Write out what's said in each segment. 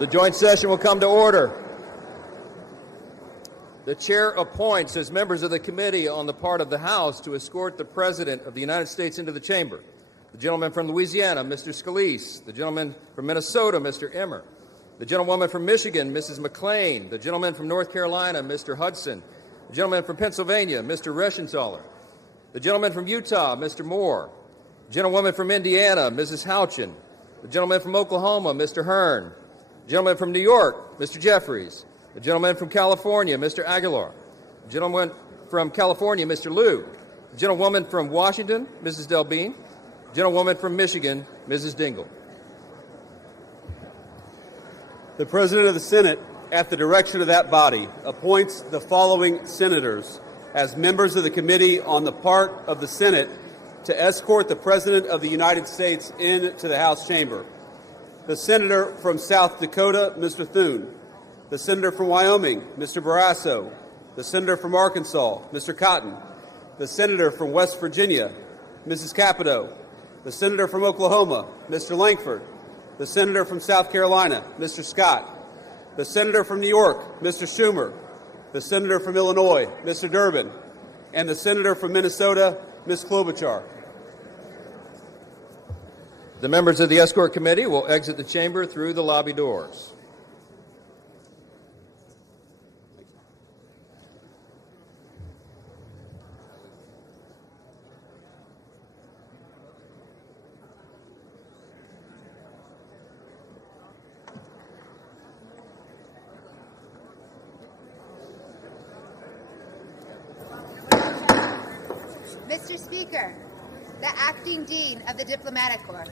The joint session will come to order. The chair appoints as members of the committee on the part of the House to escort the President of the United States into the chamber: the gentleman from Louisiana, Mr. Scalise; the gentleman from Minnesota, Mr. Emmer; the gentlewoman from Michigan, Mrs. McClain; the gentleman from North Carolina, Mr. Hudson; the gentleman from Pennsylvania, Mr. Reschenthaler; the gentleman from Utah, Mr. Moore; the gentlewoman from Indiana, Mrs. Houchin; the gentleman from Oklahoma, Mr. Hearn; the gentleman from New York, Mr. Jeffries; the gentleman from California, Mr. Aguilar; the gentleman from California, Mr. Liu; the gentlewoman from Washington, Mrs. Delbene; the gentlewoman from Michigan, Mrs. Dingell. The President of the Senate, at the direction of that body, appoints the following senators as members of the committee on the part of the Senate to escort the President of the United States into the House chamber: the Senator from South Dakota, Mr. Thune; the Senator from Wyoming, Mr. Barrasso; the Senator from Arkansas, Mr. Cotton; the Senator from West Virginia, Mrs. Capito; the Senator from Oklahoma, Mr. Lankford; the Senator from South Carolina, Mr. Scott; the Senator from New York, Mr. Schumer; the Senator from Illinois, Mr. Durbin; and the Senator from Minnesota, Ms. Klobuchar. The members of the Escort Committee will exit the chamber through the lobby doors. Mr. Speaker, the Acting Dean of the Diplomatic Corps.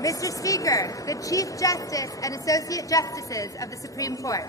Mr. Speaker, the Chief Justice and Associate Justices of the Supreme Court.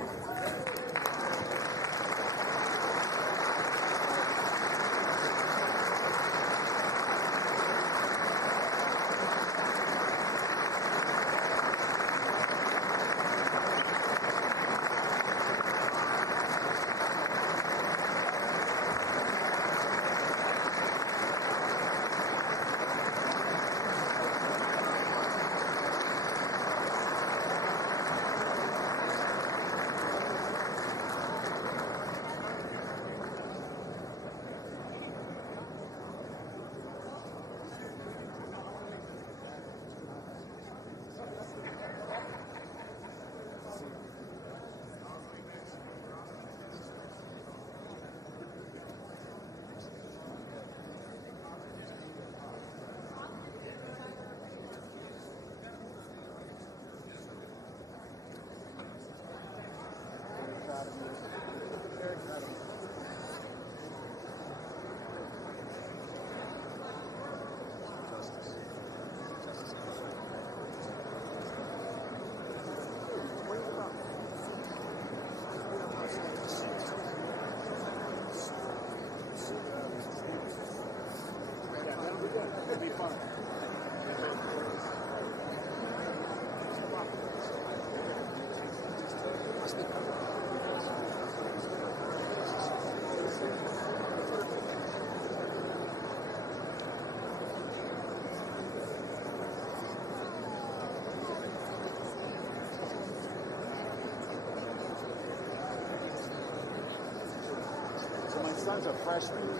son's a freshman.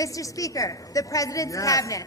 Mr. Speaker, the President's Cabinet.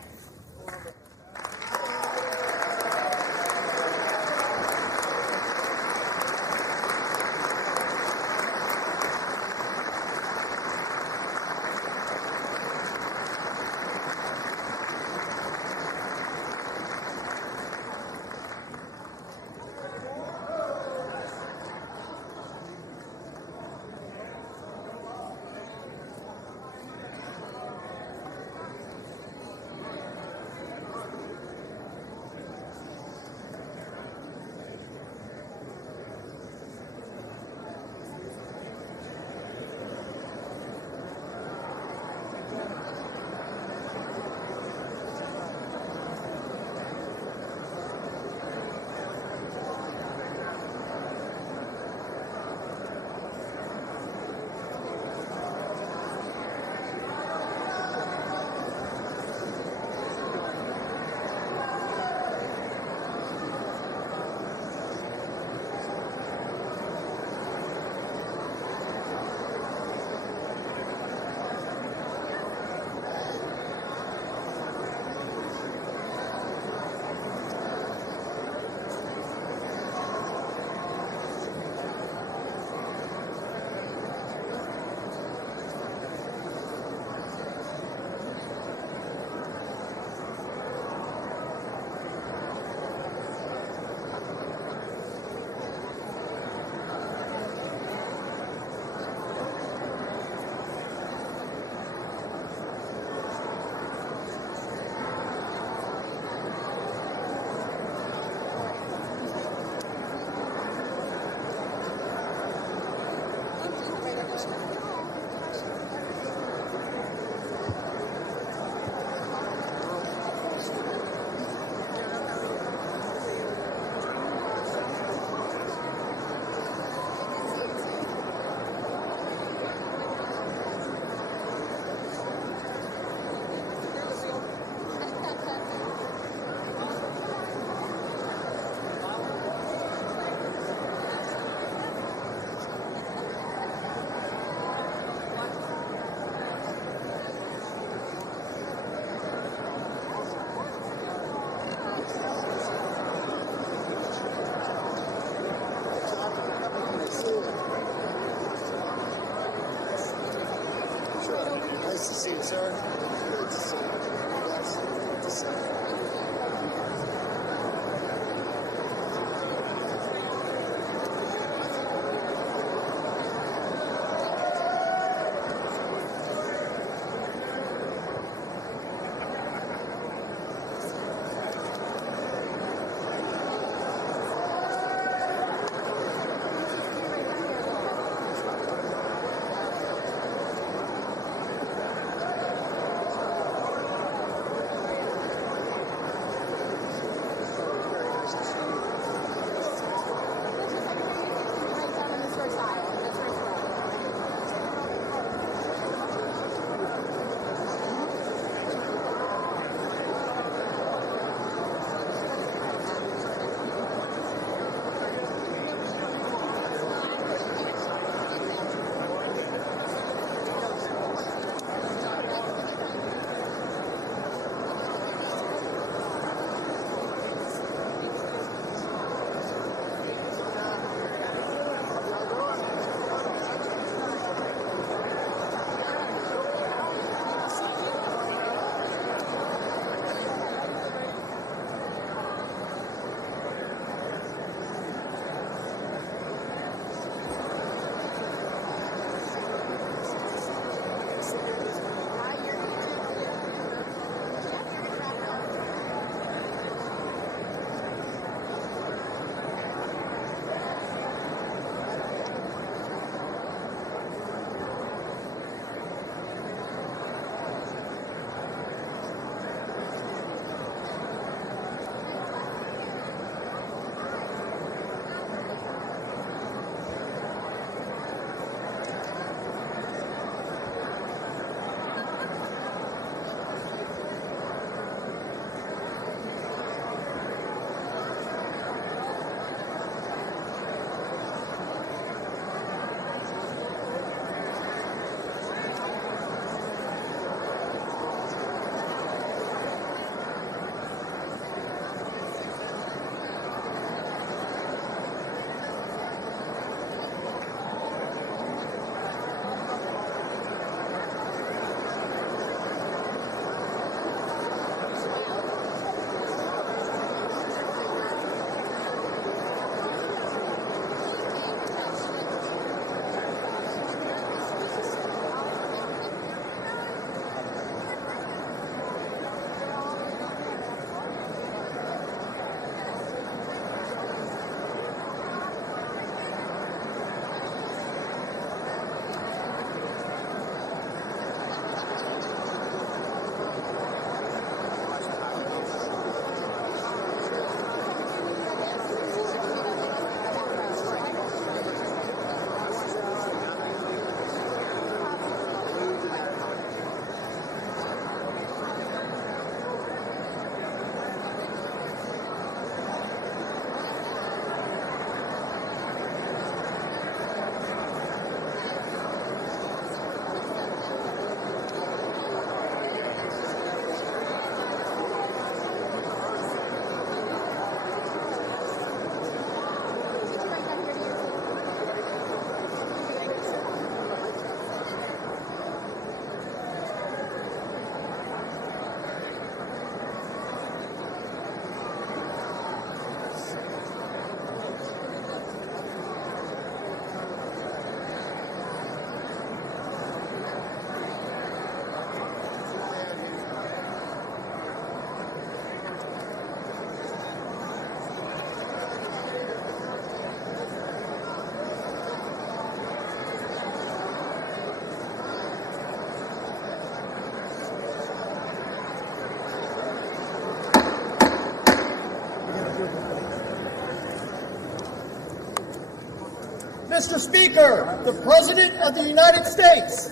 Mr. Speaker, the President of the United States.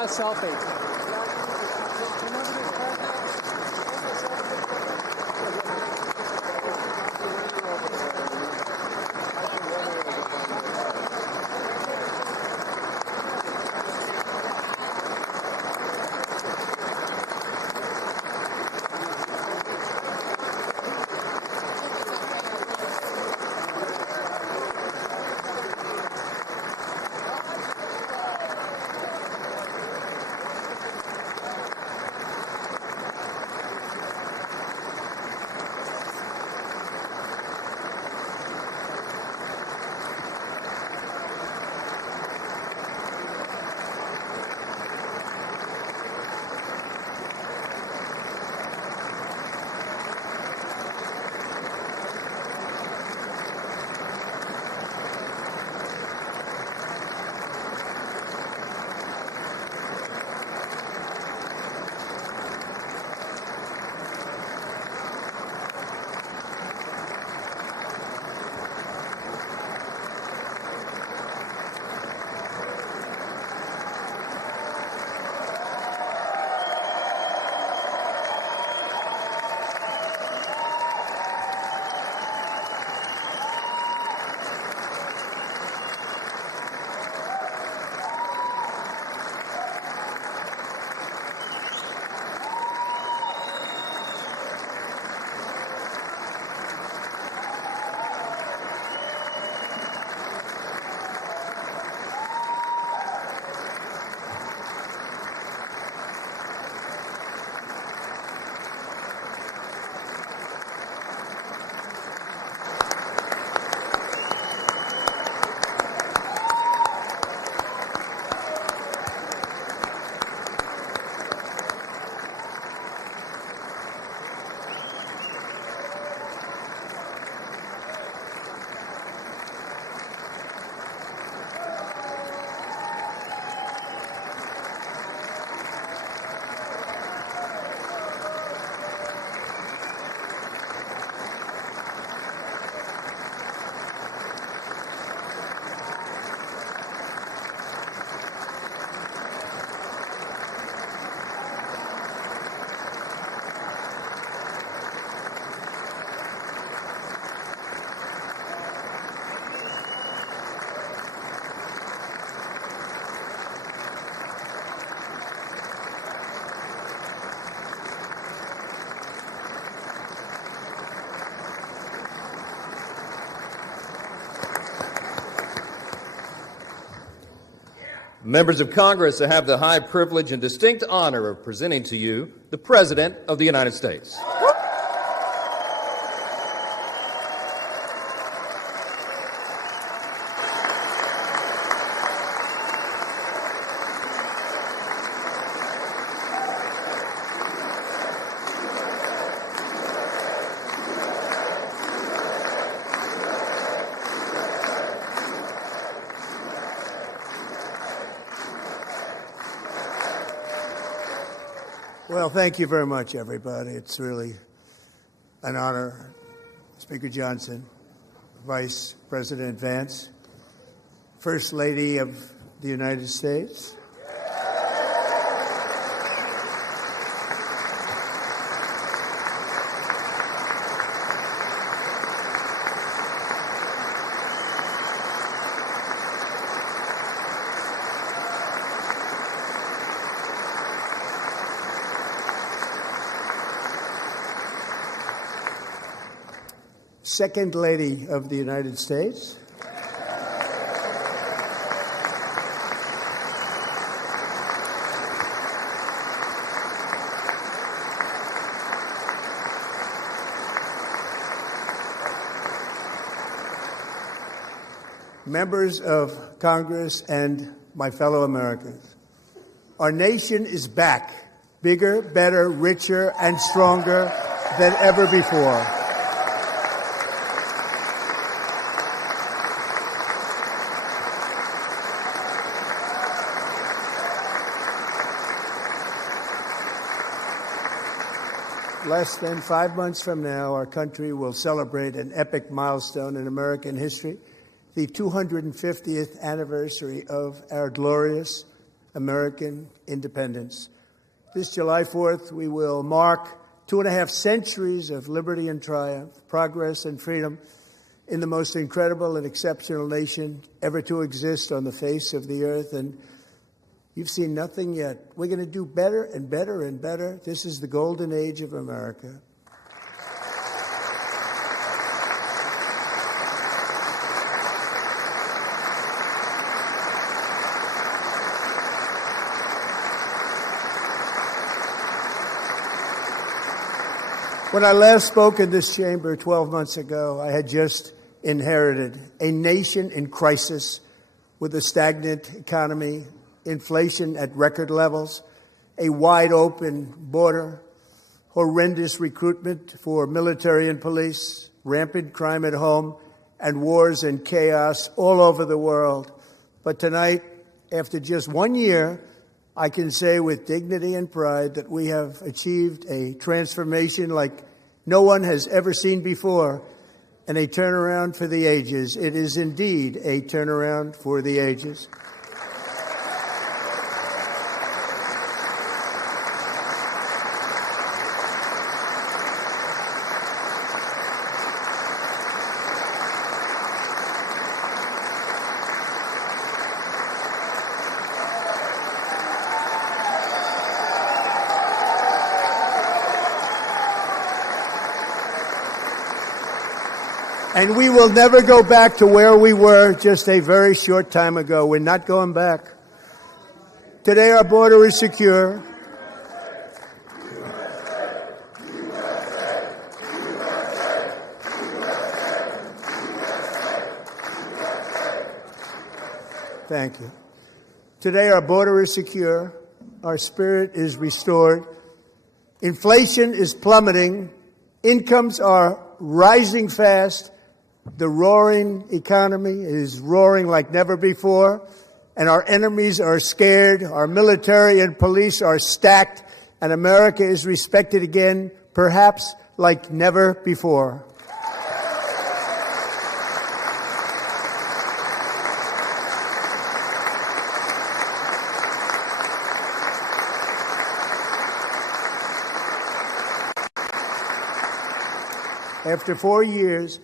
last selfie. Members of Congress, I have the high privilege and distinct honor of presenting to you the President of the United States. Well, thank you very much, everybody. It's really an honor. Speaker Johnson, Vice President Vance, First Lady of the United States, Second Lady of the United States, members of Congress, and my fellow Americans. Our nation is back, bigger, better, richer, and stronger than ever before. Less than 5 months from now, our country will celebrate an epic milestone in American history, the 250th anniversary of our glorious American independence. This July 4th, we will mark 2.5 centuries of liberty and triumph, progress and freedom in the most incredible and exceptional nation ever to exist on the face of the earth. And you've seen nothing yet. We're going to do better and better and better. This is the golden age of America. When I last spoke in this chamber 12 months ago, I had just inherited a nation in crisis with a stagnant economy, inflation at record levels, a wide open border, horrendous recruitment for military and police, rampant crime at home, and wars and chaos all over the world. But tonight, after just 1 year, I can say with dignity and pride that we have achieved a transformation like no one has ever seen before, and a turnaround for the ages. It is indeed a turnaround for the ages. And we will never go back to where we were just a very short time ago. We're not going back. Today our border is secure. Thank you. Today our border is secure. Our spirit is restored. Inflation is plummeting. Incomes are rising fast. The roaring economy is roaring like never before, and our enemies are scared. Our military and police are stacked, and America is respected again, perhaps like never before. After 4 years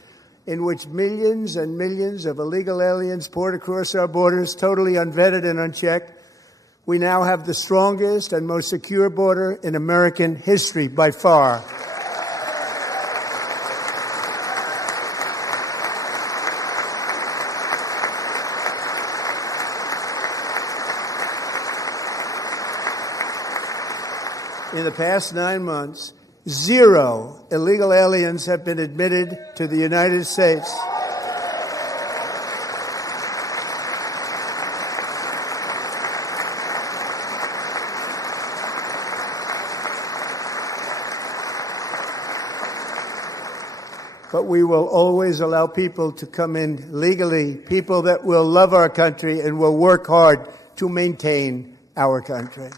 in which millions and millions of illegal aliens poured across our borders, totally unvetted and unchecked, we now have the strongest and most secure border in American history by far. In the past 9 months, 0 illegal aliens have been admitted to the United States. But we will always allow people to come in legally, people that will love our country and will work hard to maintain our country.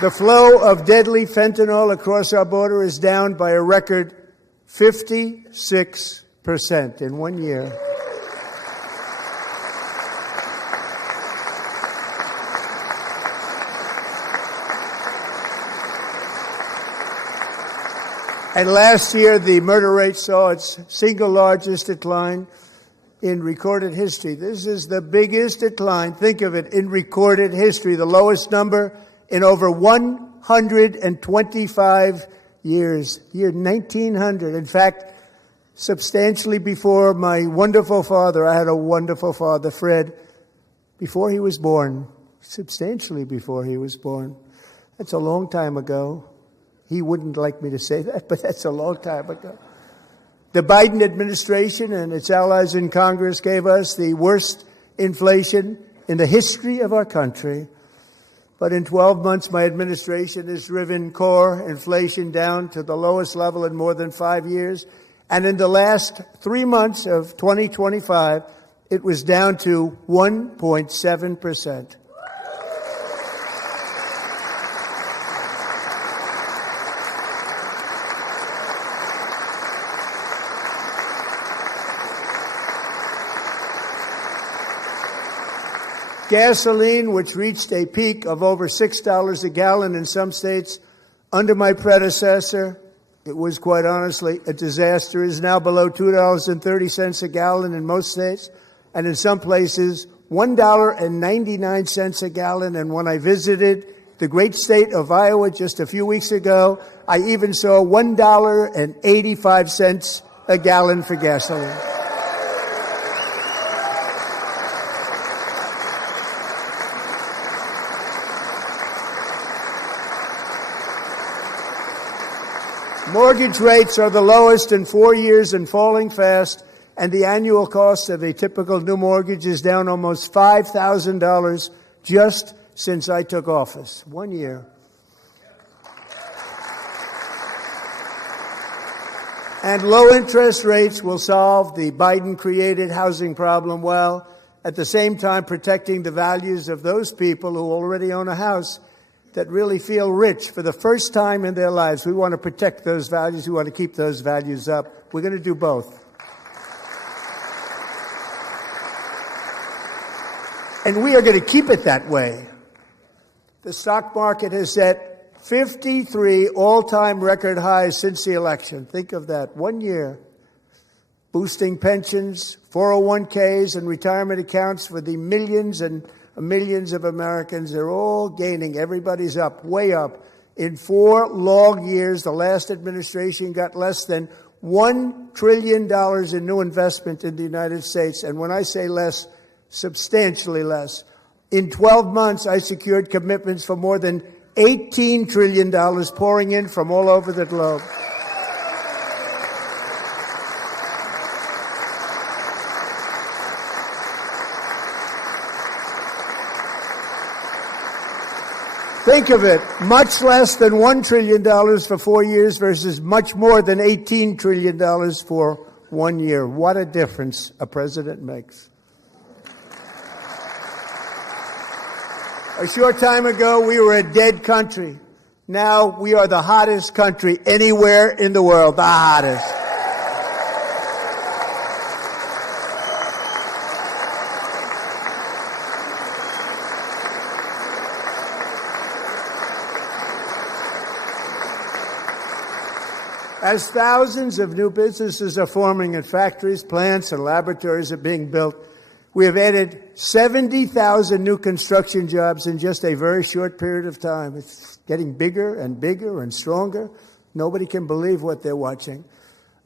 The flow of deadly fentanyl across our border is down by a record 56% in 1 year. And last year, the murder rate saw its single largest decline in recorded history. This is the biggest decline, think of it, in recorded history, the lowest number in over 125 years, year 1900. In fact, substantially before my wonderful father, I had a wonderful father, Fred, before he was born, substantially before he was born. That's a long time ago. He wouldn't like me to say that, but that's a long time ago. The Biden administration and its allies in Congress gave us the worst inflation in the history of our country. But in 12 months, my administration has driven core inflation down to the lowest level in more than 5 years. And in the last 3 months of 2025, it was down to 1.7%. Gasoline, which reached a peak of over $6 a gallon in some states under my predecessor, it was quite honestly a disaster, is now below $2.30 a gallon in most states, and in some places $1.99 a gallon. And when I visited the great state of Iowa just a few weeks ago, I even saw $1.85 a gallon for gasoline. Mortgage rates are the lowest in 4 years and falling fast, and the annual cost of a typical new mortgage is down almost $5,000 just since I took office. 1 year. And low interest rates will solve the Biden-created housing problem while at the same time protecting the values of those people who already own a house that really feel rich for the first time in their lives. We want to protect those values. We want to keep those values up. We're going to do both. And we are going to keep it that way. The stock market has set 53 all-time record highs since the election. Think of that. 1 year. Boosting pensions, 401ks, and retirement accounts for the millions and millions of Americans. They're all gaining. Everybody's up, way up. In 4 long years, the last administration got less than $1 trillion in new investment in the United States. And when I say less, substantially less. In 12 months, I secured commitments for more than $18 trillion pouring in from all over the globe. Think of it, much less than $1 trillion for 4 years versus much more than $18 trillion for 1 year. What a difference a president makes. A short time ago, we were a dead country. Now we are the hottest country anywhere in the world, the hottest. As thousands of new businesses are forming and factories, plants, and laboratories are being built, we have added 70,000 new construction jobs in just a very short period of time. It's getting bigger and bigger and stronger. Nobody can believe what they're watching.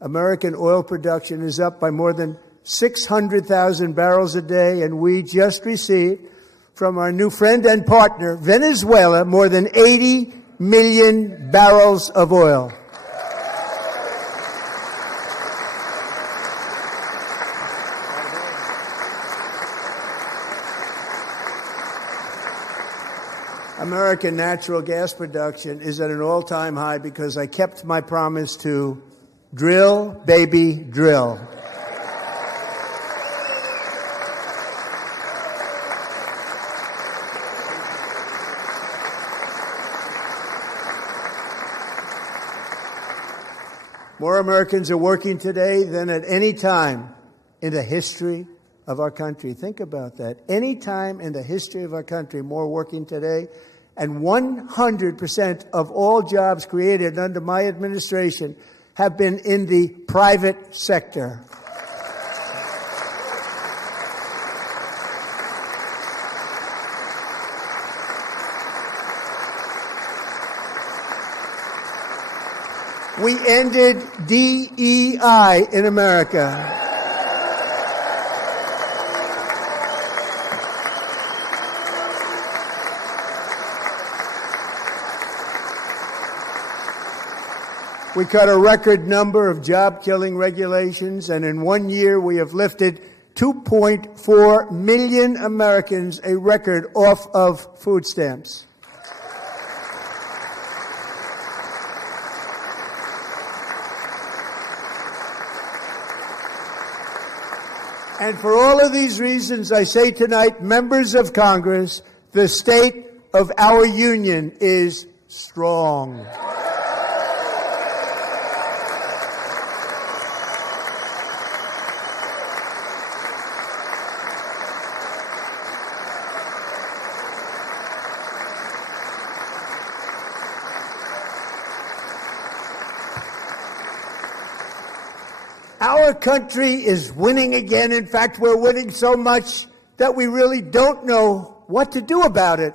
American oil production is up by more than 600,000 barrels a day, and we just received from our new friend and partner, Venezuela, more than 80 million barrels of oil. American natural gas production is at an all-time high because I kept my promise to drill, baby, drill. More Americans are working today than at any time in the history of our country. Think about that. Any time in the history of our country, more working today. And 100% of all jobs created under my administration have been in the private sector. We ended DEI in America. We cut a record number of job-killing regulations, and in 1 year we have lifted 2.4 million Americans, a record, off of food stamps. And for all of these reasons, I say tonight, members of Congress, the state of our union is strong. Our country is winning again. In fact, we're winning so much that we really don't know what to do about it.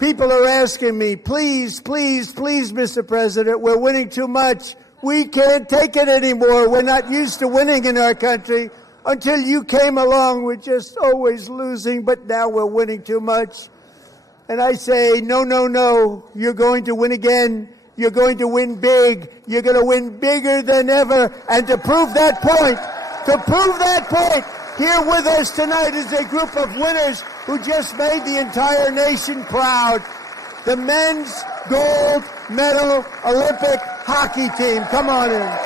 People are asking me, please, please, please, Mr. President, we're winning too much. We can't take it anymore. We're not used to winning in our country. Until you came along, we're just always losing, but now we're winning too much. And I say, no, no, no, you're going to win again. You're going to win big. You're going to win bigger than ever. And to prove that point, here with us tonight is a group of winners who just made the entire nation proud. The men's gold medal Olympic hockey team. Come on in.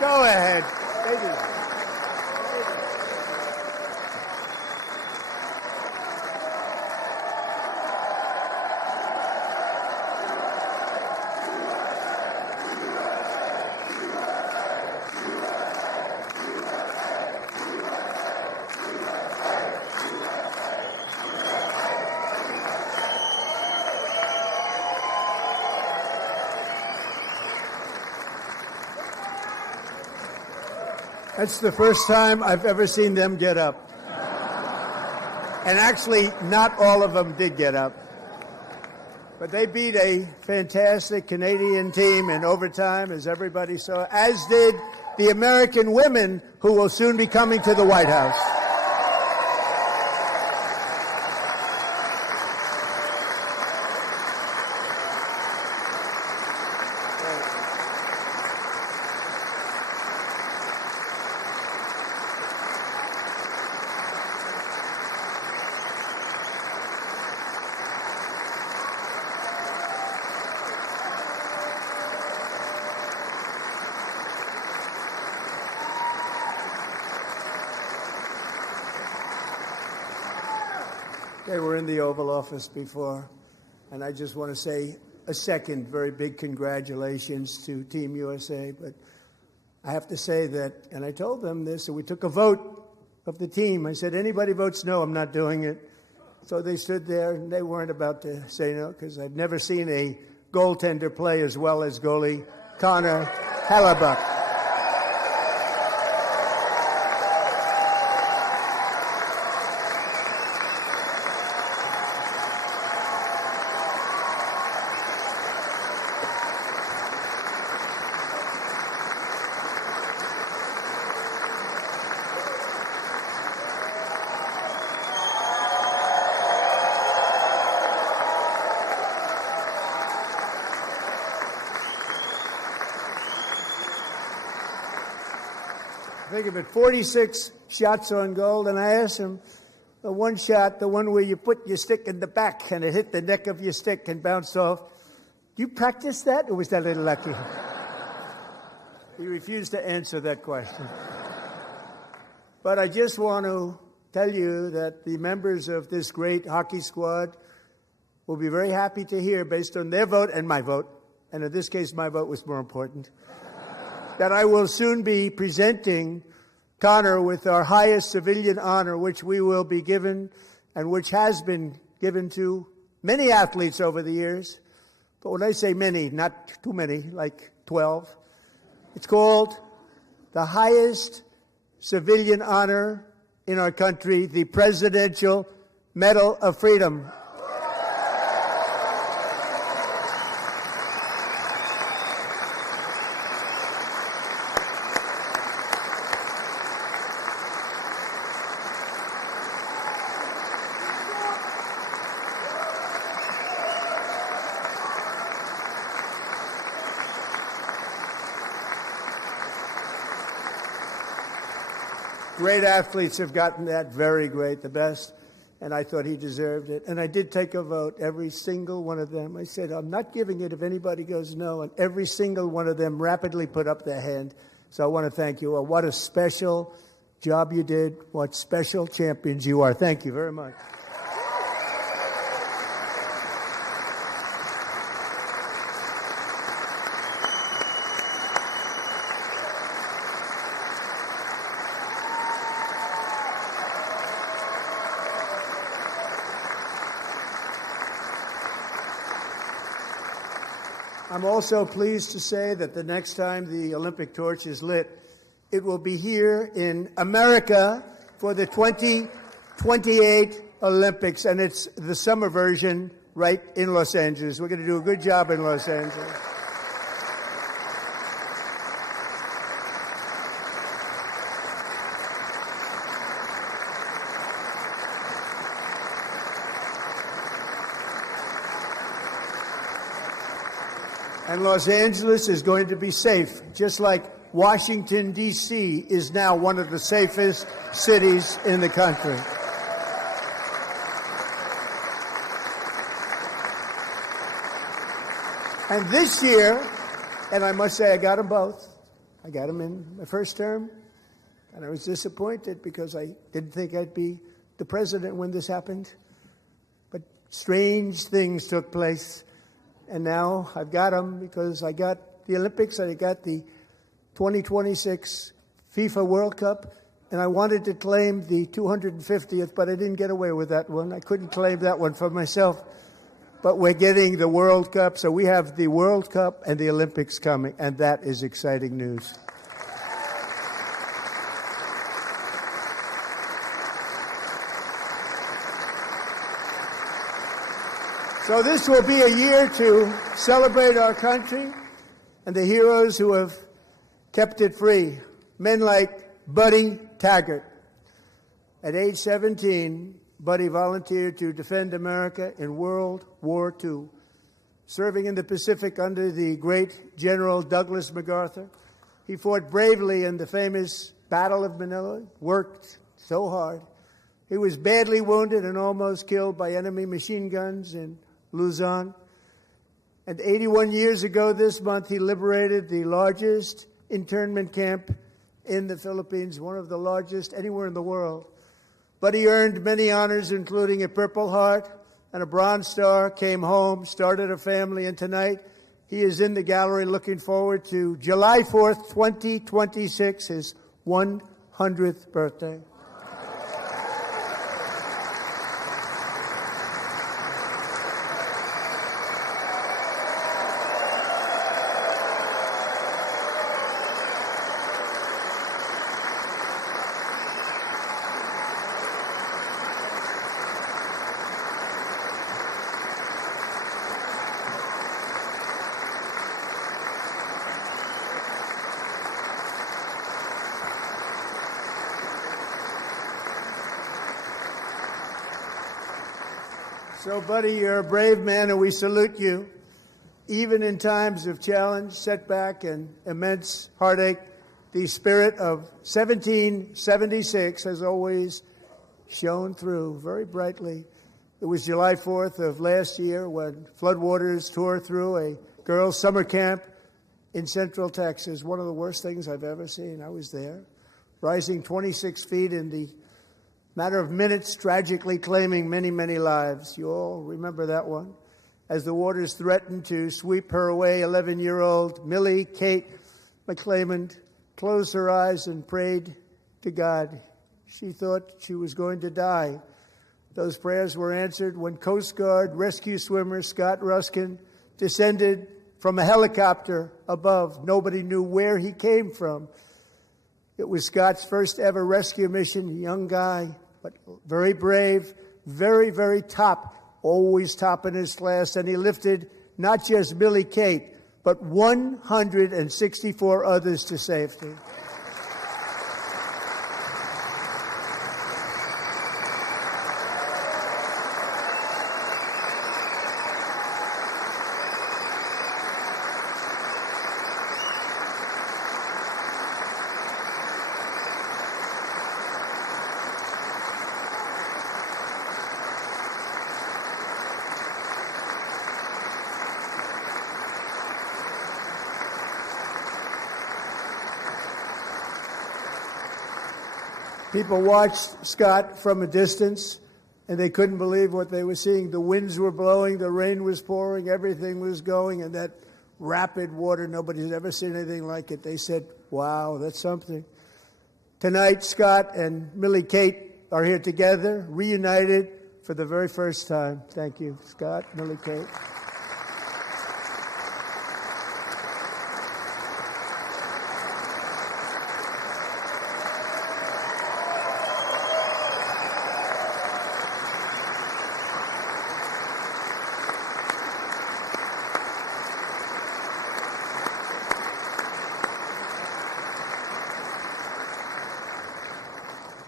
Go ahead. That's the first time I've ever seen them get up. And actually, not all of them did get up. But they beat a fantastic Canadian team in overtime, as everybody saw, as did the American women who will soon be coming to the White House. They were in the Oval Office before, and I just want to say a second very big congratulations to Team USA. But I have to say that, and I told them this, and we took a vote of the team. I said, anybody votes no, I'm not doing it. So they stood there, and they weren't about to say no, because I've never seen a goaltender play as well as goalie Connor Hellebuck. Think of it, 46 shots on goal, and I asked him, the one shot, the one where you put your stick in the back and it hit the neck of your stick and bounced off, do you practice that, or was that a little lucky? He refused to answer that question. But I just want to tell you that the members of this great hockey squad will be very happy to hear, based on their vote and my vote, and in this case my vote was more important, that I will soon be presenting Connor with our highest civilian honor, which we will be given and which has been given to many athletes over the years. But when I say many, not too many, like 12, it's called the highest civilian honor in our country, the Presidential Medal of Freedom. Great athletes have gotten that, very great, the best, and I thought he deserved it. And I did take a vote, every single one of them. I said, I'm not giving it if anybody goes no, and every single one of them rapidly put up their hand. So I want to thank you all. What a special job you did. What special champions you are. Thank you very much. I'm also pleased to say that the next time the Olympic torch is lit, it will be here in America for the 2028 Olympics, and it's the summer version right in Los Angeles. We're going to do a good job in Los Angeles. And Los Angeles is going to be safe, just like Washington, D.C. is now one of the safest cities in the country. And this year, and I must say I got them both. I got them in my first term, and I was disappointed because I didn't think I'd be the president when this happened. But strange things took place. And now I've got them because I got the Olympics and I got the 2026 FIFA World Cup, and I wanted to claim the 250th, but I didn't get away with that one. I couldn't claim that one for myself. But we're getting the World Cup, so we have the World Cup and the Olympics coming, and that is exciting news. So this will be a year to celebrate our country and the heroes who have kept it free. Men like Buddy Taggart. At age 17, Buddy volunteered to defend America in World War II, serving in the Pacific under the great General Douglas MacArthur. He fought bravely in the famous Battle of Manila, worked so hard. He was badly wounded and almost killed by enemy machine guns in Luzon. And 81 years ago this month, he liberated the largest internment camp in the Philippines, one of the largest anywhere in the world. But he earned many honors, including a Purple Heart and a Bronze Star, came home, started a family, and tonight he is in the gallery looking forward to July 4th, 2026, his 100th birthday. So, Buddy, you're a brave man, and we salute you. Even in times of challenge, setback, and immense heartache, the spirit of 1776 has always shone through very brightly. It was July 4th of last year when floodwaters tore through a girls' summer camp in Central Texas, one of the worst things I've ever seen. I was there, rising 26 feet in the matter of minutes, tragically claiming many, many lives. You all remember that one. As the waters threatened to sweep her away, 11-year-old Millie Kate McClelland closed her eyes and prayed to God. She thought she was going to die. Those prayers were answered when Coast Guard rescue swimmer Scott Ruskin descended from a helicopter above. Nobody knew where he came from. It was Scott's first ever rescue mission, a young guy, but very brave, very, very top, always top in his class. And he lifted not just Millie Kate, but 164 others to safety. People watched Scott from a distance, and they couldn't believe what they were seeing. The winds were blowing, the rain was pouring, everything was going, and that rapid water, nobody's ever seen anything like it. They said, wow, that's something. Tonight, Scott and Millie Kate are here together, reunited for the very first time. Thank you, Scott, Millie Kate.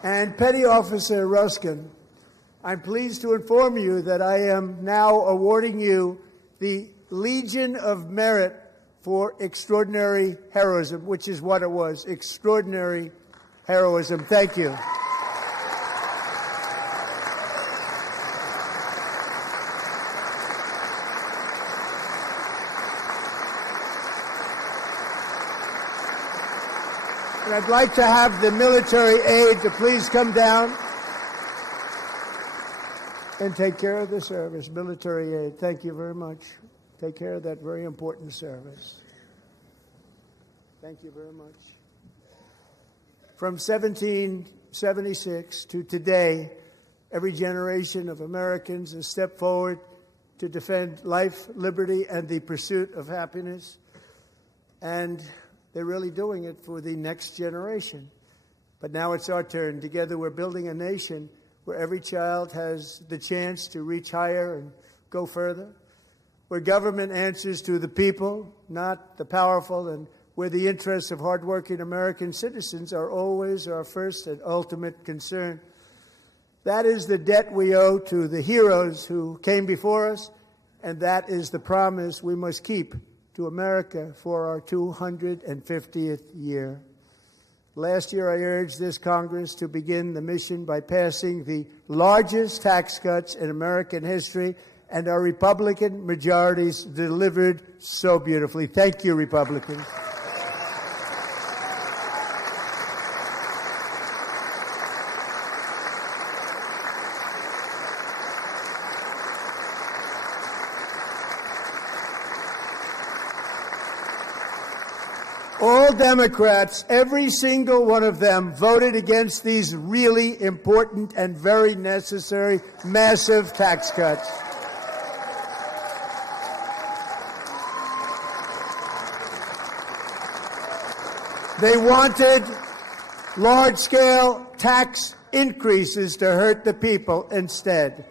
And Petty Officer Ruskin, I'm pleased to inform you that I am now awarding you the Legion of Merit for extraordinary heroism, which is what it was, extraordinary heroism. Thank you. And I'd like to have the military aide to please come down and take care of the service. Military aide, thank you very much. Take care of that very important service. Thank you very much. From 1776 to today, every generation of Americans has stepped forward to defend life, liberty, and the pursuit of happiness. And they're really doing it for the next generation. But now it's our turn. Together we're building a nation where every child has the chance to reach higher and go further, where government answers to the people, not the powerful, and where the interests of hardworking American citizens are always our first and ultimate concern. That is the debt we owe to the heroes who came before us, and that is the promise we must keep to America for our 250th year. Last year, I urged this Congress to begin the mission by passing the largest tax cuts in American history, and our Republican majorities delivered so beautifully. Thank you, Republicans. All Democrats, every single one of them, voted against these really important and very necessary massive tax cuts. They wanted large-scale tax increases to hurt the people instead.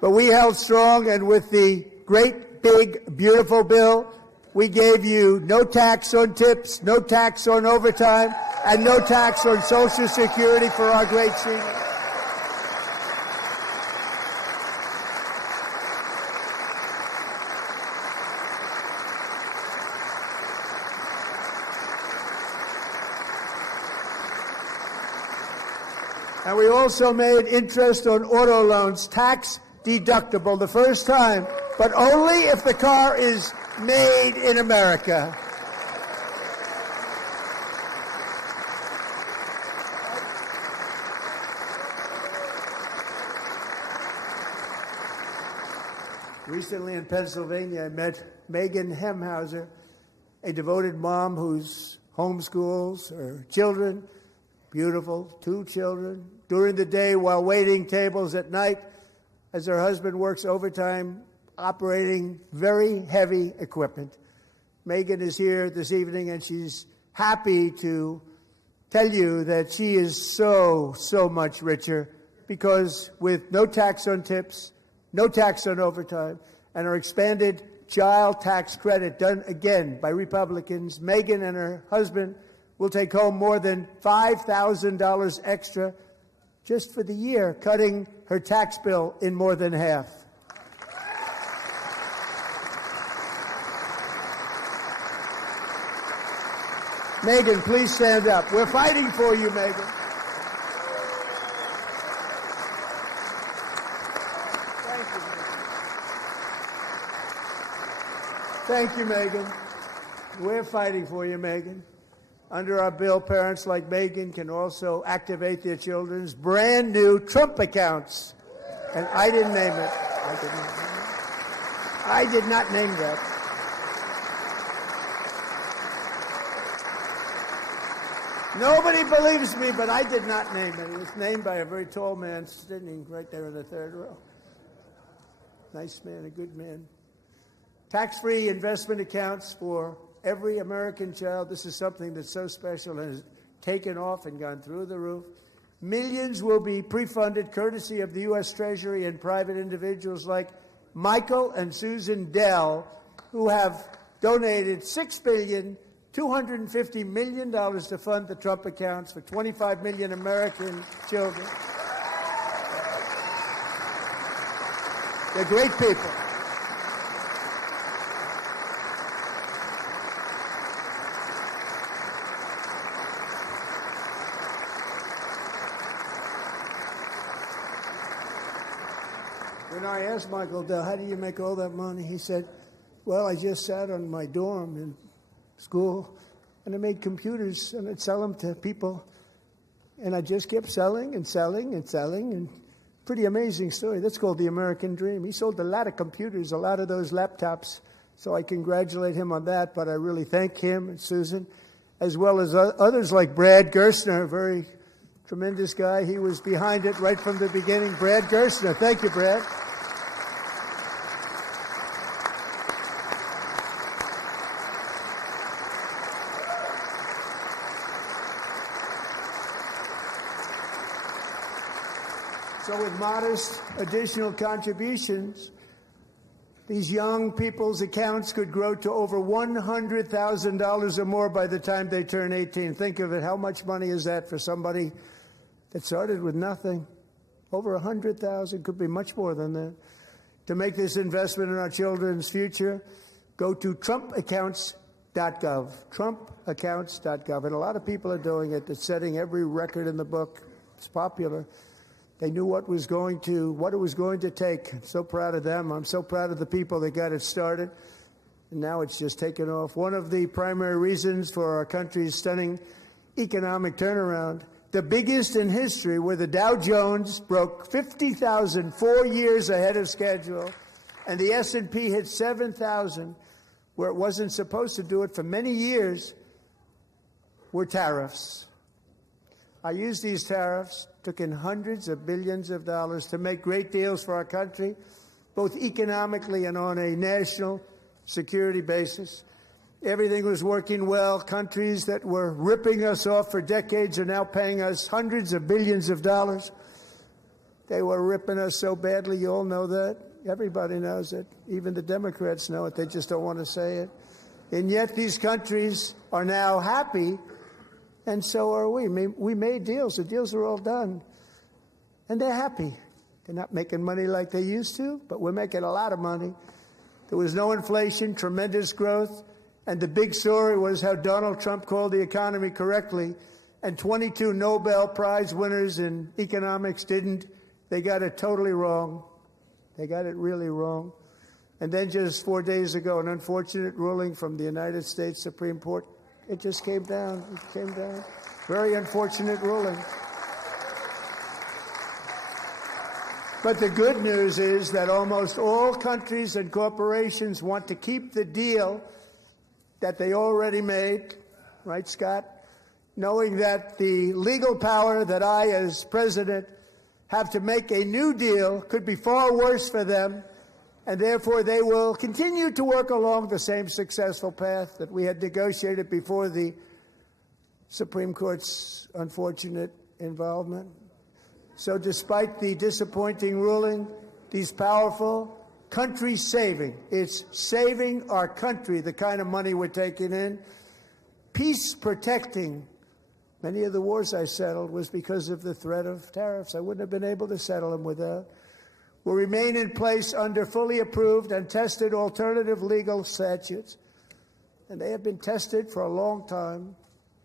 But we held strong, and with the great, big, beautiful bill, we gave you no tax on tips, no tax on overtime, and no tax on Social Security for our great seniors. And we also made interest on auto loans tax deductible the first time, but only if the car is made in America. Recently in Pennsylvania, I met Megan Hemhauser, a devoted mom who's homeschools her children, beautiful, 2 children, during the day while waiting tables at night as her husband works overtime operating very heavy equipment. Megan is here this evening, and she's happy to tell you that she is so much richer because with no tax on tips, no tax on overtime, and our expanded child tax credit done again by Republicans, Megan and her husband will take home more than $5,000 extra just for the year, cutting her tax bill in more than half. Megan, please stand up. We're fighting for you, Megan. Thank you, Megan. We're fighting for you, Megan. Under our bill, parents like Megan can also activate their children's brand new Trump accounts. And I didn't name it. I did not name that. Nobody believes me, but I did not name it. It was named by a very tall man sitting right there in the third row. Nice man, a good man. Tax-free investment accounts for every American child. This is something that's so special and has taken off and gone through the roof. Millions will be pre-funded courtesy of the U.S. Treasury and private individuals like Michael and Susan Dell, who have donated $6.25 billion to fund the Trump accounts for 25 million American children. They're great people. When I asked Michael Dell, how do you make all that money? He said, well, I just sat on my dorm in school, and I made computers, and I'd sell them to people. And I just kept selling and selling and selling, and pretty amazing story. That's called the American dream. He sold a lot of computers, a lot of those laptops, so I congratulate him on that, but I really thank him and Susan, as well as others like Brad Gerstner, a very tremendous guy. He was behind it right from the beginning. Brad Gerstner. Thank you, Brad. So with modest additional contributions, these young people's accounts could grow to over $100,000 or more by the time they turn 18. Think of it. How much money is that for somebody that started with nothing? Over 100,000, could be much more than that. To make this investment in our children's future, go to TrumpAccounts.gov. TrumpAccounts.gov. And a lot of people are doing it. It's setting every record in the book. It's popular. They knew what it was going to take. I'm so proud of them. I'm so proud of the people that got it started. And now it's just taken off. One of the primary reasons for our country's stunning economic turnaround, the biggest in history, where the Dow Jones broke 50,000 4 years ahead of schedule, and the S&P hit 7,000, where it wasn't supposed to do it for many years, were tariffs. I used these tariffs, took in hundreds of billions of dollars to make great deals for our country, both economically and on a national security basis. Everything was working well. Countries that were ripping us off for decades are now paying us hundreds of billions of dollars. They were ripping us so badly, you all know that. Everybody knows it. Even the Democrats know it. They just don't want to say it. And yet these countries are now happy, and so are we. We made deals. The deals are all done. And they're happy. They're not making money like they used to, but we're making a lot of money. There was no inflation, tremendous growth, and the big story was how Donald Trump called the economy correctly, and 22 Nobel Prize winners in economics didn't. They got it totally wrong. They got it really wrong. And then just 4 days ago, an unfortunate ruling from the United States Supreme Court. It just came down. It came down. Very unfortunate ruling. But the good news is that almost all countries and corporations want to keep the deal that they already made, right, Scott? Knowing that the legal power that I, as president, have to make a new deal could be far worse for them, and therefore they will continue to work along the same successful path that we had negotiated before the Supreme Court's unfortunate involvement. So despite the disappointing ruling, these powerful country-saving, it's saving our country, the kind of money we're taking in, peace-protecting. Many of the wars I settled was because of the threat of tariffs. I wouldn't have been able to settle them without. Will remain in place under fully approved and tested alternative legal statutes. And they have been tested for a long time.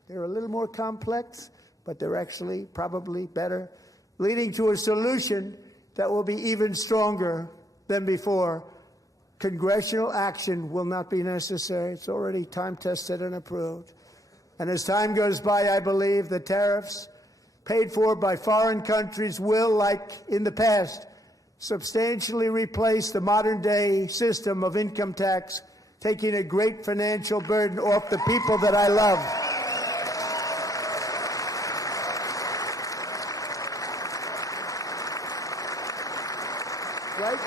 They're a little more complex, but they're actually probably better, leading to a solution that will be even stronger than before. Congressional action will not be necessary. It's already time-tested and approved. And as time goes by, I believe the tariffs paid for by foreign countries will, like in the past, substantially replace the modern-day system of income tax, taking a great financial burden off the people that I love. Right?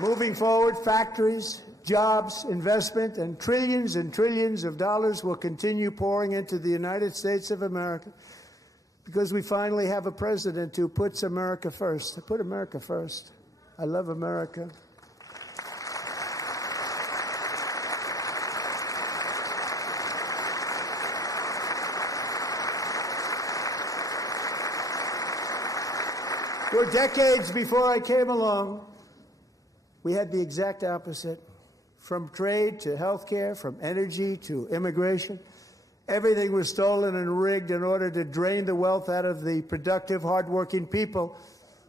Moving forward, factories, jobs, investment, and trillions of dollars will continue pouring into the United States of America because we finally have a president who puts America first. I put America first. I love America. For decades before I came along, we had the exact opposite. From trade to health care, from energy to immigration, everything was stolen and rigged in order to drain the wealth out of the productive, hardworking people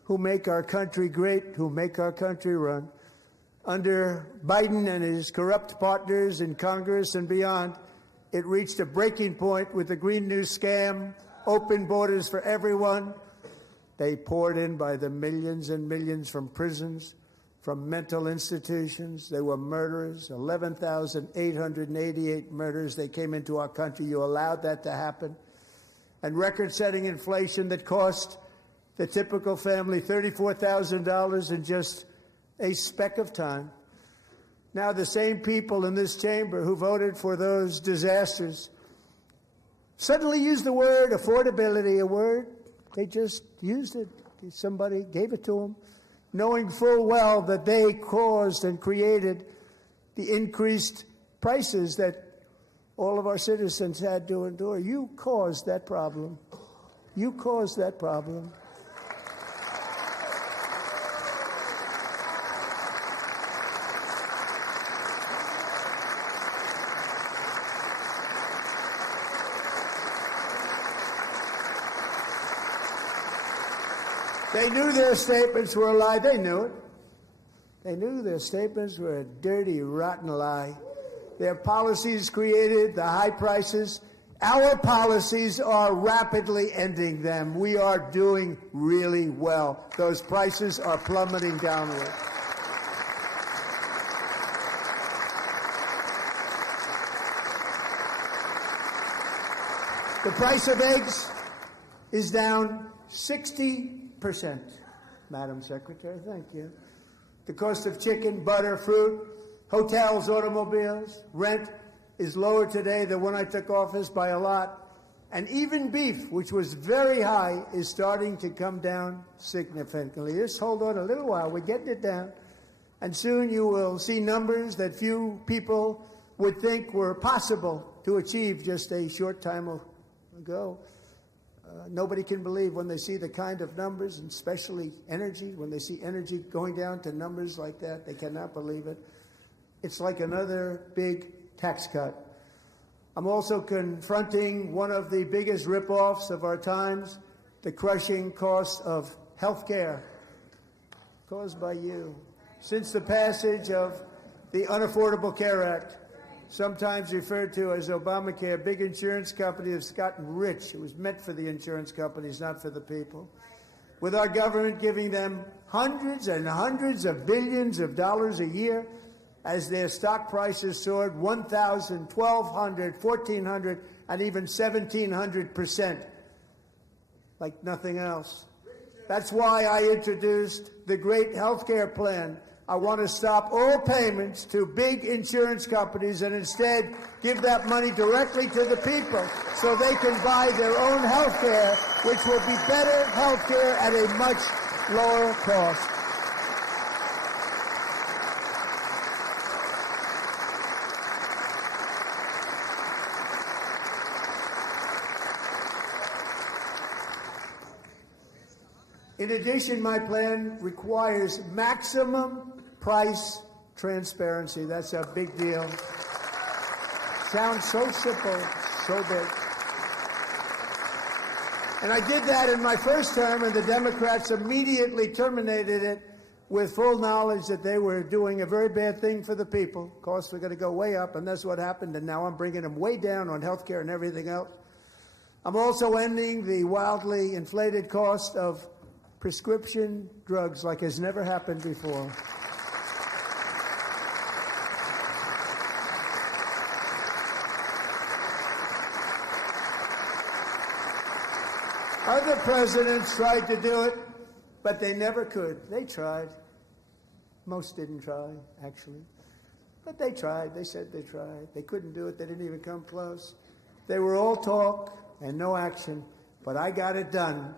who make our country great, who make our country run. Under Biden and his corrupt partners in Congress and beyond, it reached a breaking point with the Green New scam, open borders for everyone. They poured in by the millions and millions from prisons, from mental institutions. They were murderers, 11,888 murders. They came into our country. You allowed that to happen. And record-setting inflation that cost the typical family $34,000 in just a speck of time. Now the same people in this chamber who voted for those disasters suddenly use the word affordability, a word. They just used it. Somebody gave it to them, knowing full well that they caused and created the increased prices that all of our citizens had to endure. You caused that problem. You caused that problem. They knew their statements were a lie. They knew it. They knew their statements were a dirty, rotten lie. Their policies created the high prices. Our policies are rapidly ending them. We are doing really well. Those prices are plummeting downward. The price of eggs is down 60%, Madam Secretary, thank you. The cost of chicken, butter, fruit, hotels, automobiles, rent is lower today than when I took office by a lot. And even beef, which was very high, is starting to come down significantly. Just hold on a little while. We're getting it down. And soon you will see numbers that few people would think were possible to achieve just a short time ago. Nobody can believe when they see the kind of numbers, and especially energy, when they see energy going down to numbers like that, they cannot believe it. It's like another big tax cut. I'm also confronting one of the biggest ripoffs of our times, the crushing cost of health care caused by you. Since the passage of the Unaffordable Care Act, sometimes referred to as Obamacare, big insurance companies have gotten rich. It was meant for the insurance companies, not for the people. With our government giving them hundreds and hundreds of billions of dollars a year as their stock prices soared 1,000, 1,200, 1,400, and even 1,700%, like nothing else. That's why I introduced the great health care plan. I want to stop all payments to big insurance companies and instead give that money directly to the people so they can buy their own health care, which will be better health care at a much lower cost. In addition, my plan requires maximum price transparency. That's a big deal. Sounds so simple, so big. And I did that in my first term, and the Democrats immediately terminated it with full knowledge that they were doing a very bad thing for the people. Costs are going to go way up, and that's what happened, and now I'm bringing them way down on health care and everything else. I'm also ending the wildly inflated cost of prescription drugs like has never happened before. Other presidents tried to do it, but they never could. They tried. Most didn't try, actually. But they tried. They said they tried. They couldn't do it. They didn't even come close. They were all talk and no action. But I got it done.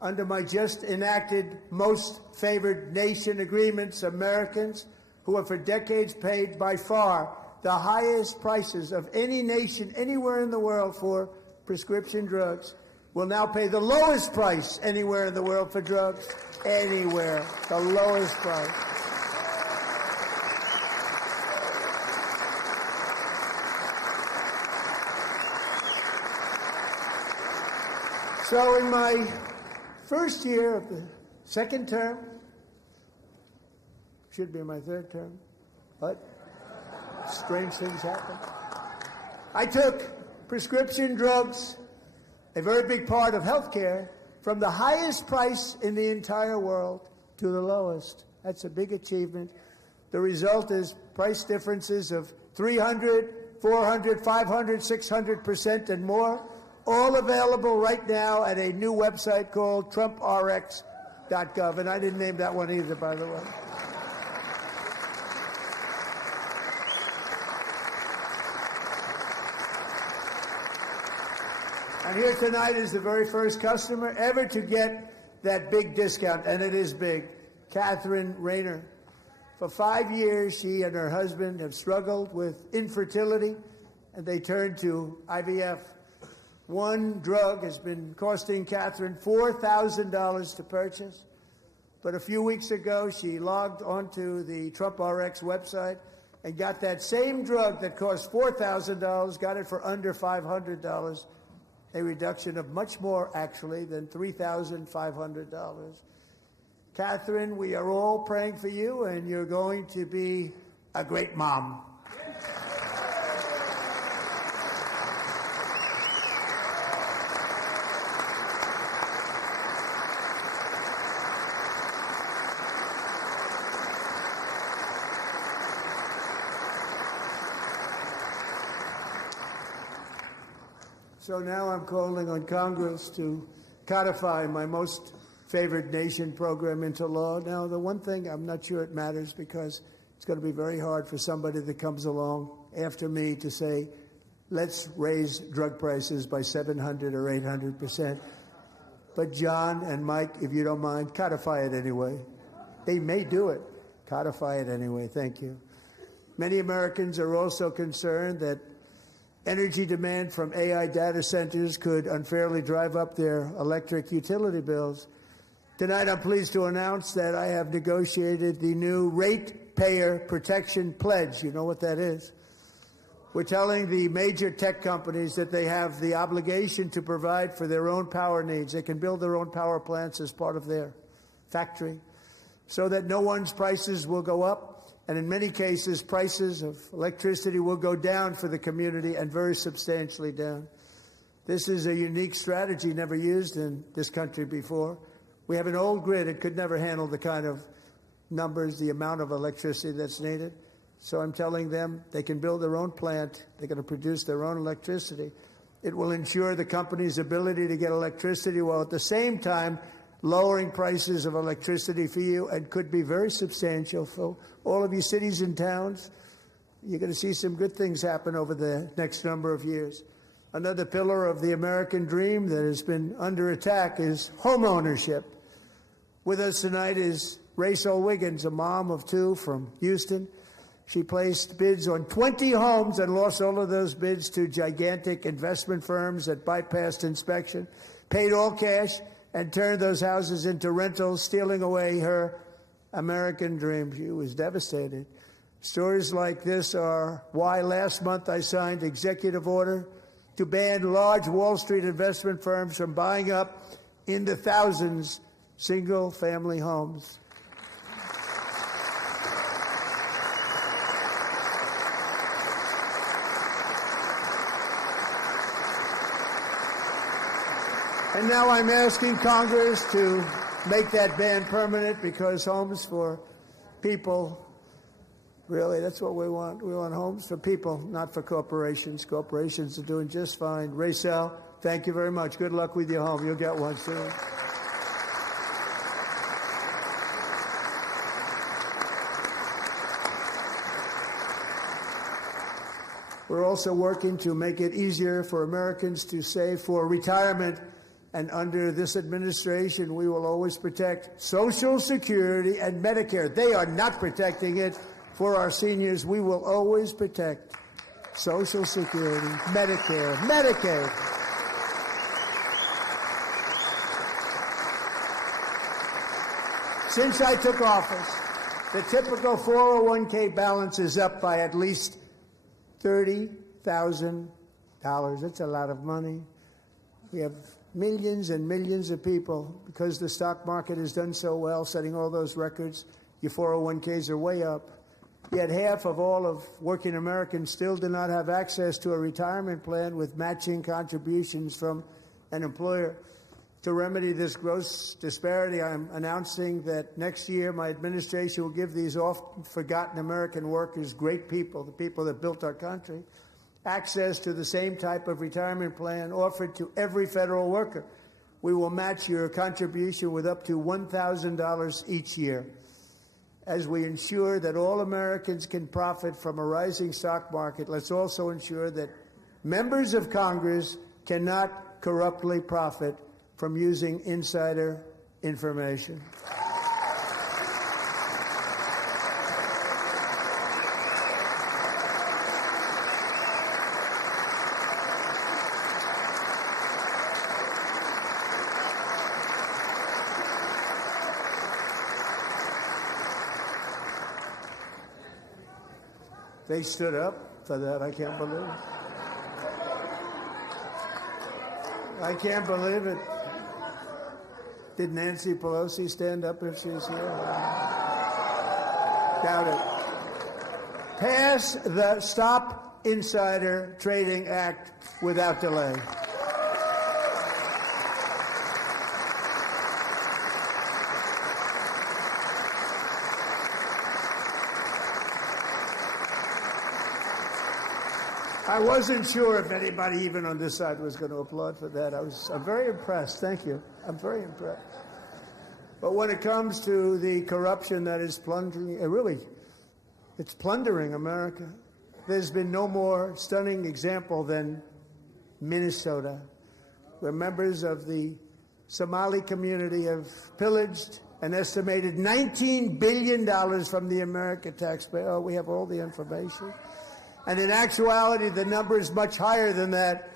Under my just enacted most favored nation agreements, Americans who have for decades paid by far the highest prices of any nation anywhere in the world for prescription drugs will now pay the lowest price anywhere in the world for drugs. Anywhere. The lowest price. So in my first year of the second term, should be my third term, but strange things happen. I took prescription drugs, a very big part of health care, from the highest price in the entire world to the lowest. That's a big achievement. The result is price differences of 300, 400, 500, 600% and more, all available right now at a new website called TrumpRx.gov. And I didn't name that one either, by the way. And here tonight is the very first customer ever to get that big discount, and it is big, Catherine Rayner. For 5 years, she and her husband have struggled with infertility, and they turned to IVF. One drug has been costing Catherine $4,000 to purchase, but a few weeks ago, she logged onto the TrumpRx website and got that same drug that cost $4,000, got it for under $500. A reduction of much more, actually, than $3,500. Catherine, we are all praying for you, and you're going to be a great mom. So now I'm calling on Congress to codify my most favored nation program into law. Now, the one thing, I'm not sure it matters because it's going to be very hard for somebody that comes along after me to say, let's raise drug prices by 700 or 800%. But John and Mike, if you don't mind, codify it anyway. They may do it. Codify it anyway. Thank you. Many Americans are also concerned that energy demand from AI data centers could unfairly drive up their electric utility bills. Tonight, I'm pleased to announce that I have negotiated the new Ratepayer Protection Pledge. You know what that is? We're telling the major tech companies that they have the obligation to provide for their own power needs. They can build their own power plants as part of their factory so that no one's prices will go up. And in many cases, prices of electricity will go down for the community and very substantially down. This is a unique strategy never used in this country before. We have an old grid. It could never handle the kind of numbers, the amount of electricity that's needed. So I'm telling them they can build their own plant. They're going to produce their own electricity. It will ensure the company's ability to get electricity while at the same time lowering prices of electricity for you, and could be very substantial for all of you cities and towns. You're going to see some good things happen over the next number of years. Another pillar of the American dream that has been under attack is home ownership. With us tonight is Rachel Wiggins, a mom of two from Houston. She placed bids on 20 homes and lost all of those bids to gigantic investment firms that bypassed inspection, paid all cash, and turned those houses into rentals, stealing away her American dream. She was devastated. Stories like this are why last month I signed executive order to ban large Wall Street investment firms from buying up in the thousands single-family homes. And now I'm asking Congress to make that ban permanent, because homes for people, really, that's what we want. We want homes for people, not for corporations. Corporations are doing just fine. Raysel, thank you very much. Good luck with your home. You'll get one soon. We're also working to make it easier for Americans to save for retirement. And under this administration, we will always protect Social Security and Medicare. They are not protecting it for our seniors. We will always protect Social Security, Medicare, Medicaid. Since I took office, the typical 401k balance is up by at least $30,000. That's a lot of money. We have millions and millions of people, because the stock market has done so well, setting all those records. Your 401ks are way up. Yet half of all of working Americans still do not have access to a retirement plan with matching contributions from an employer. To remedy this gross disparity, I'm announcing that next year my administration will give these oft-forgotten American workers, great people, the people that built our country, access to the same type of retirement plan offered to every federal worker. We will match your contribution with up to $1,000 each year. As we ensure that all Americans can profit from a rising stock market, let's also ensure that members of Congress cannot corruptly profit from using insider information. They stood up for that. I can't believe it. I can't believe it. Did Nancy Pelosi stand up if she's here? Doubt it. Pass the Stop Insider Trading Act without delay. I wasn't sure if anybody even on this side was going to applaud for that. I'm very impressed. Thank you. I'm very impressed. But when it comes to the corruption that is plundering, it's plundering America. There's been no more stunning example than Minnesota, where members of the Somali community have pillaged an estimated $19 billion from the American taxpayer. Oh, we have all the information. And in actuality, the number is much higher than that.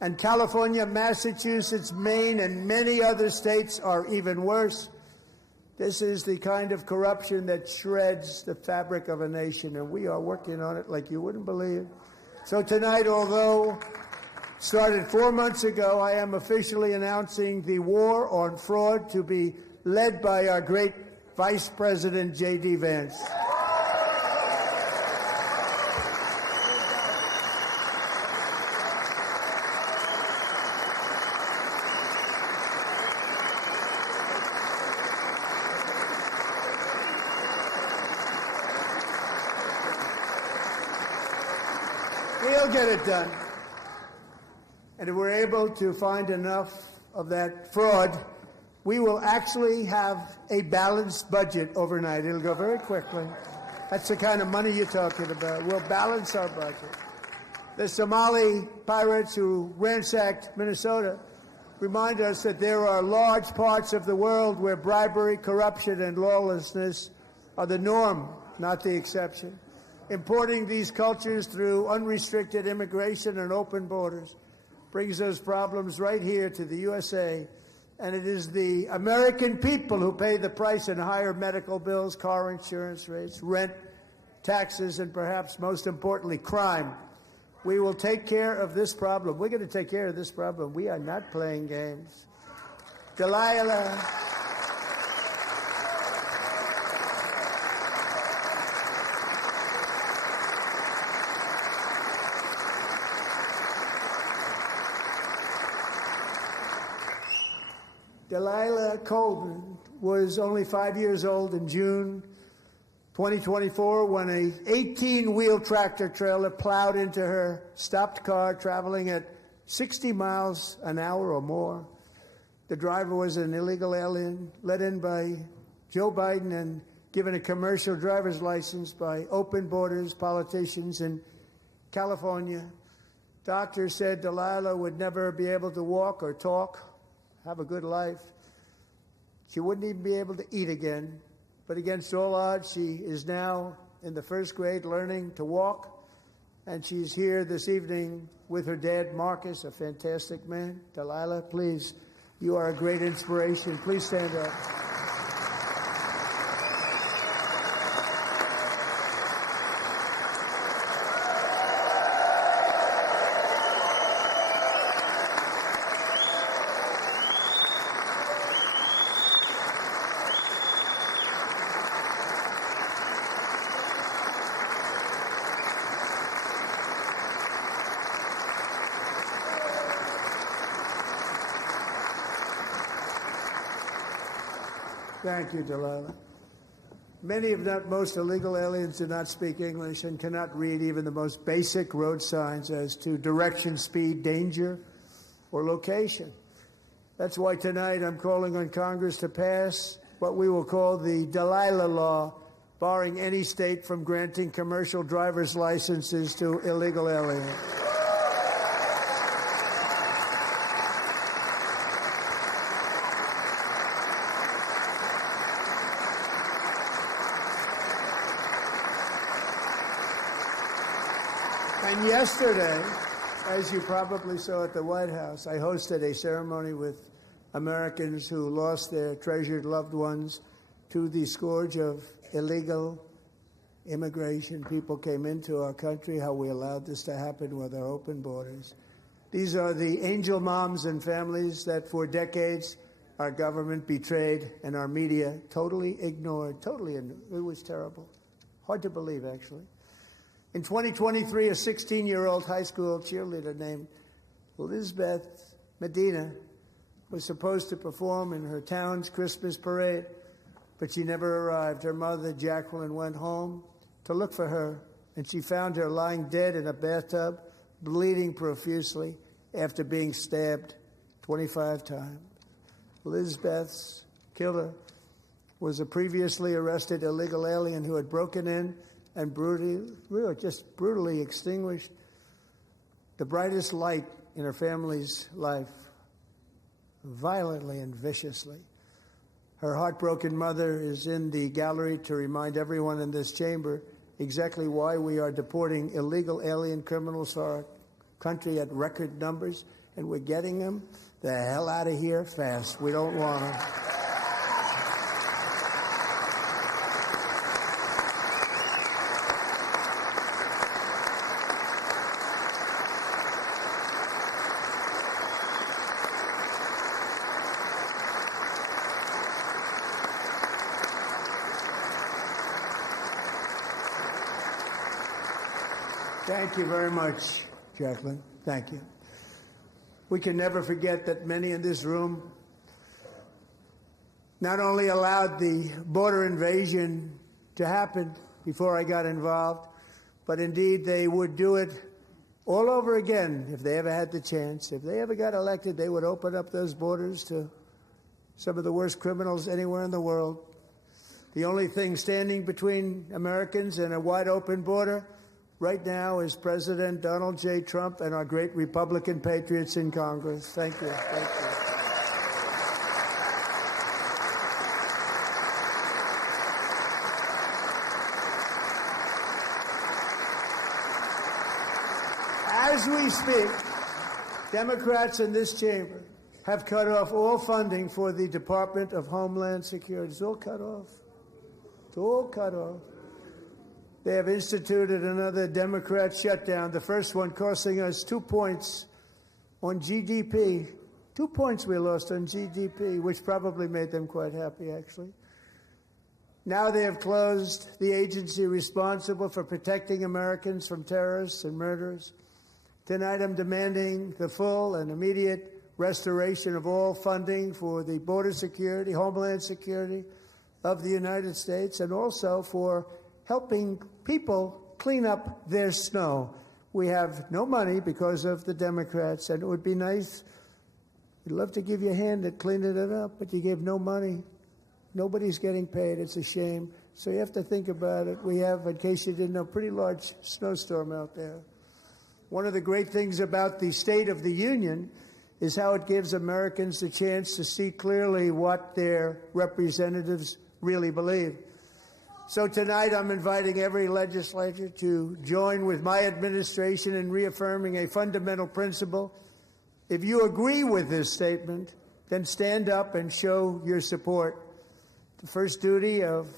And California, Massachusetts, Maine, and many other states are even worse. This is the kind of corruption that shreds the fabric of a nation, and we are working on it like you wouldn't believe. So tonight, although started 4 months ago, I am officially announcing the war on fraud to be led by our great Vice President, J.D. Vance. We'll get it done. And if we're able to find enough of that fraud, we will actually have a balanced budget overnight. It'll go very quickly. That's the kind of money you're talking about. We'll balance our budget. The Somali pirates who ransacked Minnesota remind us that there are large parts of the world where bribery, corruption, and lawlessness are the norm, not the exception. Importing these cultures through unrestricted immigration and open borders brings those problems right here to the USA. And it is the American people who pay the price in higher medical bills, car insurance rates, rent, taxes, and perhaps most importantly, crime. We will take care of this problem. We're going to take care of this problem. We are not playing games. Delilah. Delilah Coleman was only 5 years old in June 2024 when a 18-wheel tractor trailer plowed into her stopped car traveling at 60 miles an hour or more. The driver was an illegal alien let in by Joe Biden and given a commercial driver's license by open borders politicians in California. Doctors said Delilah would never be able to walk or talk, have a good life. She wouldn't even be able to eat again. But against all odds, she is now in the first grade learning to walk, and she's here this evening with her dad, Marcus, a fantastic man. Delilah, please, you are a great inspiration. Please stand up. Thank you, Delilah. Many, if not most, illegal aliens do not speak English and cannot read even the most basic road signs as to direction, speed, danger, or location. That's why tonight I'm calling on Congress to pass what we will call the Delilah Law, barring any state from granting commercial driver's licenses to illegal aliens. And yesterday, as you probably saw at the White House, I hosted a ceremony with Americans who lost their treasured loved ones to the scourge of illegal immigration. People came into our country, how we allowed this to happen with our open borders. These are the angel moms and families that for decades our government betrayed and our media totally ignored. It was terrible. Hard to believe, actually. In 2023, a 16-year-old high school cheerleader named Elizabeth Medina was supposed to perform in her town's Christmas parade, but she never arrived. Her mother, Jacqueline, went home to look for her, and she found her lying dead in a bathtub, bleeding profusely after being stabbed 25 times. Elizabeth's killer was a previously arrested illegal alien who had broken in and brutally extinguished the brightest light in her family's life, violently and viciously. Her heartbroken mother is in the gallery to remind everyone in this chamber exactly why we are deporting illegal alien criminals to our country at record numbers, and we're getting them the hell out of here fast. We don't want them. Thank you very much, Jacqueline. Thank you. We can never forget that many in this room not only allowed the border invasion to happen before I got involved, but indeed they would do it all over again if they ever had the chance. If they ever got elected, they would open up those borders to some of the worst criminals anywhere in the world. The only thing standing between Americans and a wide open border right now is President Donald J. Trump and our great Republican patriots in Congress. Thank you. Thank you. As we speak, Democrats in this chamber have cut off all funding for the Department of Homeland Security. It's all cut off. It's all cut off. They have instituted another Democrat shutdown, the first one costing us 2 points on GDP. 2 points we lost on GDP, which probably made them quite happy, actually. Now they have closed the agency responsible for protecting Americans from terrorists and murderers. Tonight I'm demanding the full and immediate restoration of all funding for the border security, homeland security of the United States, and also for helping people clean up their snow. We have no money because of the Democrats, and it would be nice. We'd love to give you a hand at cleaning it up, but you give no money. Nobody's getting paid. It's a shame. So you have to think about it. We have, in case you didn't know, a pretty large snowstorm out there. One of the great things about the State of the Union is how it gives Americans a chance to see clearly what their representatives really believe. So tonight I'm inviting every legislator to join with my administration in reaffirming a fundamental principle. If you agree with this statement, then stand up and show your support. The first duty of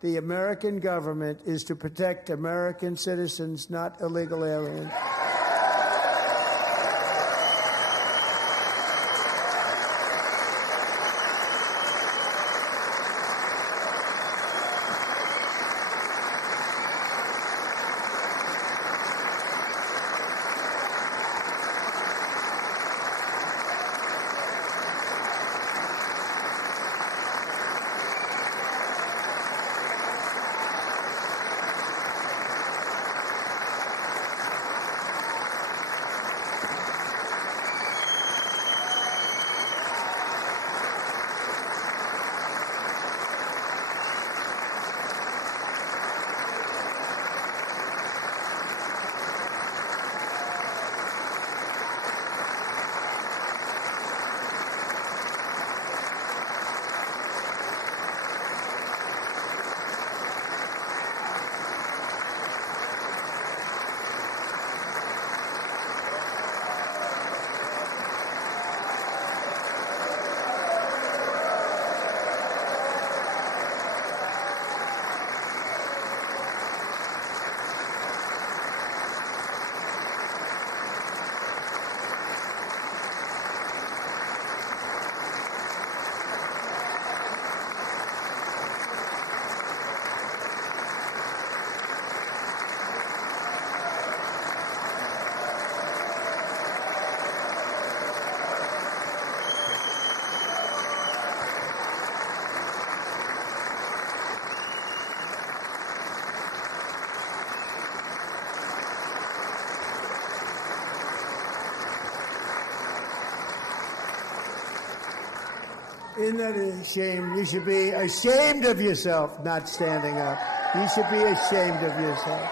the American government is to protect American citizens, not illegal aliens. Isn't that a shame? You should be ashamed of yourself not standing up. You should be ashamed of yourself.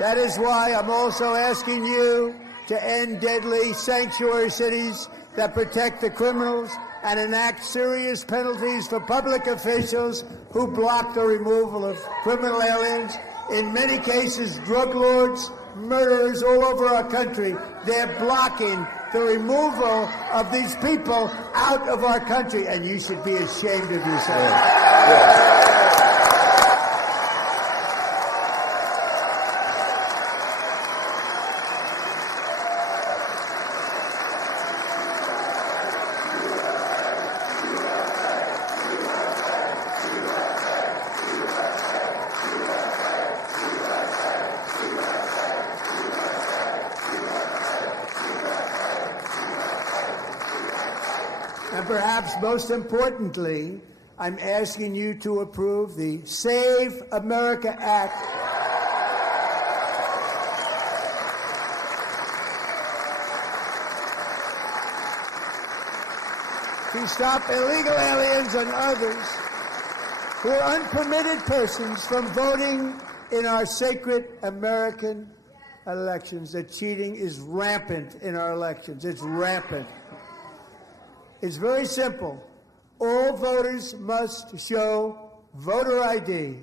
That is why I'm also asking you to end deadly sanctuary cities that protect the criminals and enact serious penalties for public officials who block the removal of criminal aliens. In many cases, drug lords, murderers all over our country, they're blocking the removal of these people out of our country, and you should be ashamed of yourself. And perhaps most importantly, I'm asking you to approve the Save America Act. To stop illegal aliens and others who are unpermitted persons from voting in our sacred American elections. The cheating is rampant in our elections. It's rampant. It's very simple. All voters must show voter ID.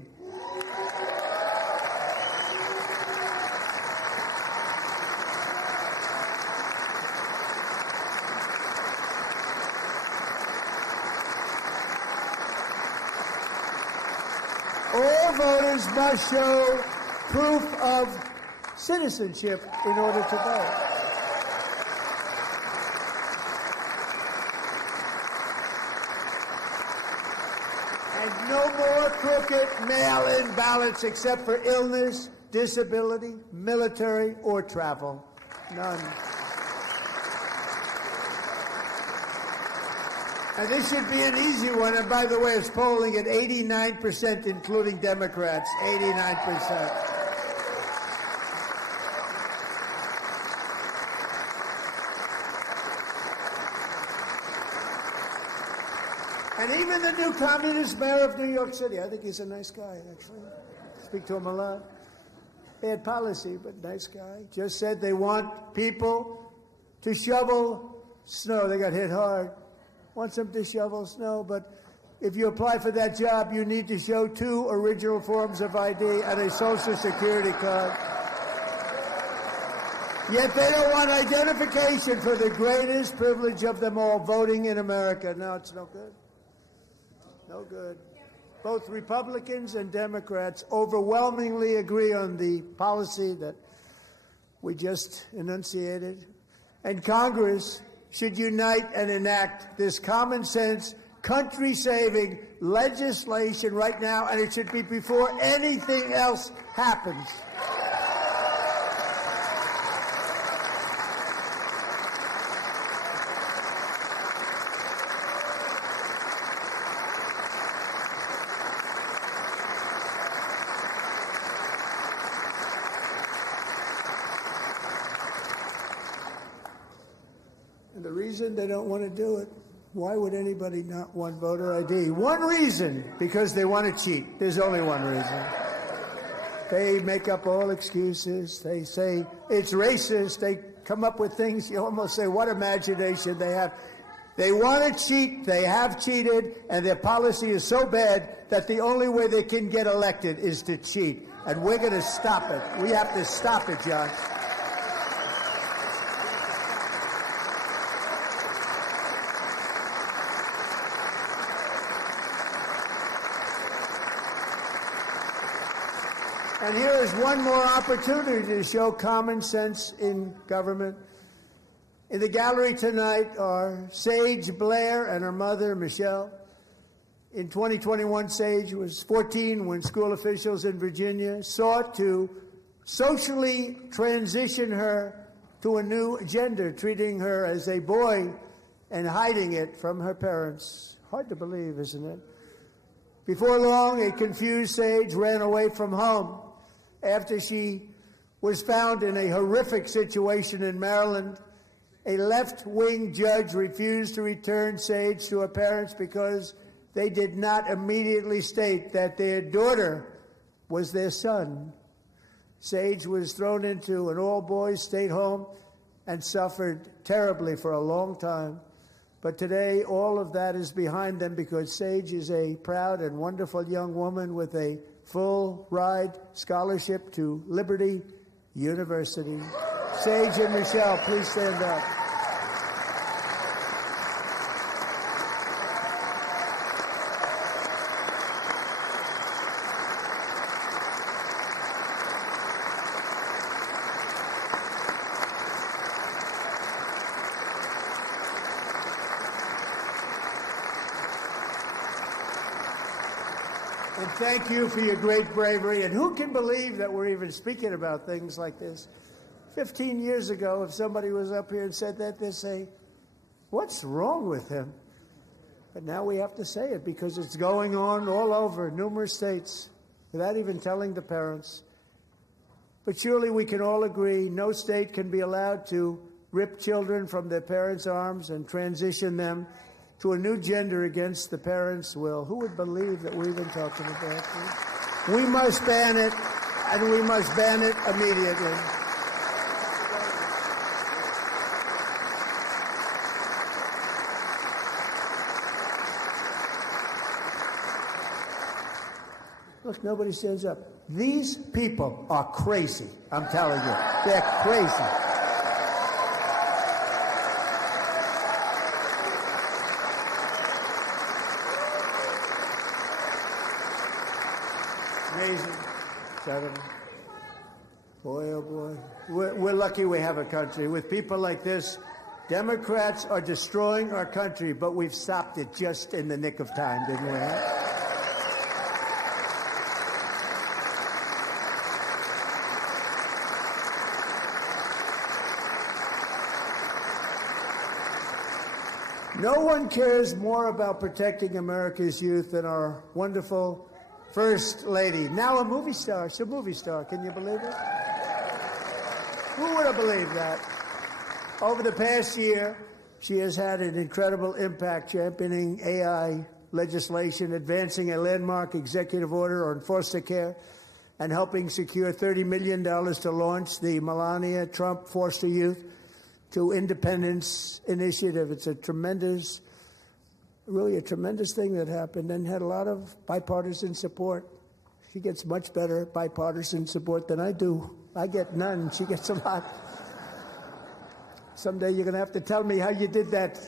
All voters must show proof of citizenship in order to vote. And no more crooked mail-in ballots except for illness, disability, military, or travel. None. And this should be an easy one. And by the way, it's polling at 89%, including Democrats. 89%. And even the new communist mayor of New York City, I think he's a nice guy, actually. Speak to him a lot. Bad policy, but nice guy. Just said they want people to shovel snow. They got hit hard. Wants them to shovel snow, but if you apply for that job, you need to show 2 original forms of ID and a Social Security card. Yet they don't want identification for the greatest privilege of them all, voting in America. No, it's no good. No good. Both Republicans and Democrats overwhelmingly agree on the policy that we just enunciated. And Congress should unite and enact this common sense, country-saving legislation right now, and it should be before anything else happens. And the reason they don't want to do it, why would anybody not want voter ID? One reason, because they want to cheat. There's only one reason. They make up all excuses. They say it's racist. They come up with things you almost say, what imagination they have. They want to cheat. They have cheated. And their policy is so bad that the only way they can get elected is to cheat. And we're going to stop it. We have to stop it, John. And here is one more opportunity to show common sense in government. In the gallery tonight are Sage Blair and her mother, Michelle. In 2021, Sage was 14 when school officials in Virginia sought to socially transition her to a new gender, treating her as a boy and hiding it from her parents. Hard to believe, isn't it? Before long, a confused Sage ran away from home after she was found in a horrific situation in Maryland. A left-wing judge refused to return Sage to her parents because they did not immediately state that their daughter was their son. Sage was thrown into an all-boys state home and suffered terribly for a long time. But today, all of that is behind them because Sage is a proud and wonderful young woman with a full-ride scholarship to Liberty University. Sage and Michelle, please stand up. And thank you for your great bravery. And who can believe that we're even speaking about things like this? 15 years ago, if somebody was up here and said that, they'd say, what's wrong with him? But now we have to say it because it's going on all over numerous states without even telling the parents. But surely we can all agree no state can be allowed to rip children from their parents' arms and transition them to a new gender against the parents' will. Who would believe that we're even talking about this? We must ban it, and we must ban it immediately. Look, nobody stands up. These people are crazy, I'm telling you. They're crazy. Amazing. 7. Boy, oh boy. We're lucky we have a country. With people like this, Democrats are destroying our country, but we've stopped it just in the nick of time, didn't we? No one cares more about protecting America's youth than our wonderful First Lady, now a movie star. She's a movie star. Can you believe it? Who would have believed that? Over the past year, she has had an incredible impact championing AI legislation, advancing a landmark executive order on foster care, and helping secure $30 million to launch the Melania Trump Foster Youth to Independence Initiative. It's really a tremendous thing that happened and had a lot of bipartisan support. She gets much better bipartisan support than I do. I get none. She gets a lot. Someday you're going to have to tell me how you did that.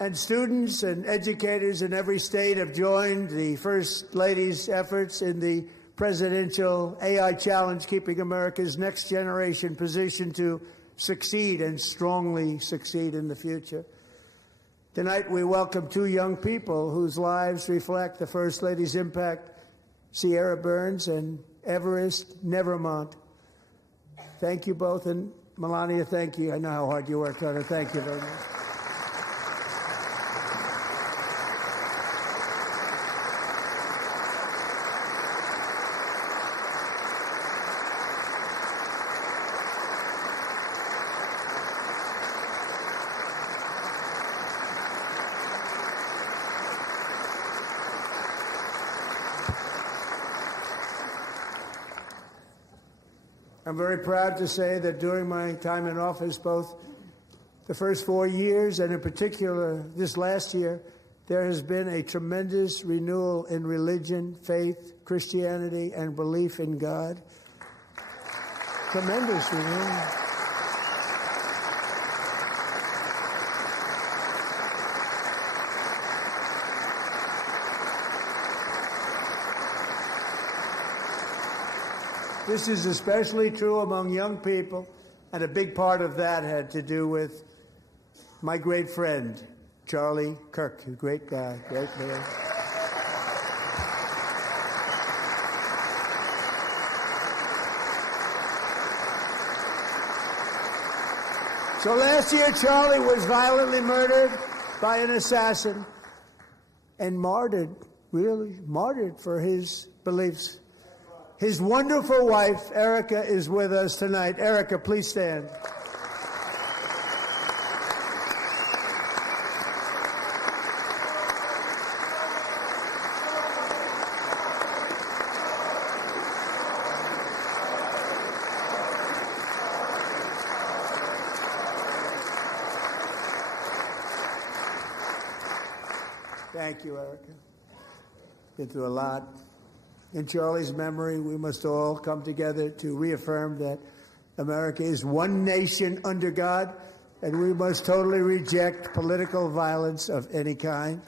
And students and educators in every state have joined the First Lady's efforts in the presidential AI challenge, keeping America's next generation positioned to succeed and strongly succeed in the future. Tonight, we welcome two young people whose lives reflect the First Lady's impact, Sierra Burns and Everest Nevermont. Thank you both, and Melania, thank you. I know how hard you worked on it. Thank you very much. I'm very proud to say that during my time in office, both the first 4 years and in particular this last year, there has been a tremendous renewal in religion, faith, Christianity, and belief in God. Tremendous renewal. This is especially true among young people, and a big part of that had to do with my great friend, Charlie Kirk, a great guy, great man. So last year, Charlie was violently murdered by an assassin and martyred, really martyred for his beliefs. His wonderful wife, Erica, is with us tonight. Erica, please stand. Thank you, Erica. Been through a lot. In Charlie's memory, we must all come together to reaffirm that America is one nation under God, and we must totally reject political violence of any kind.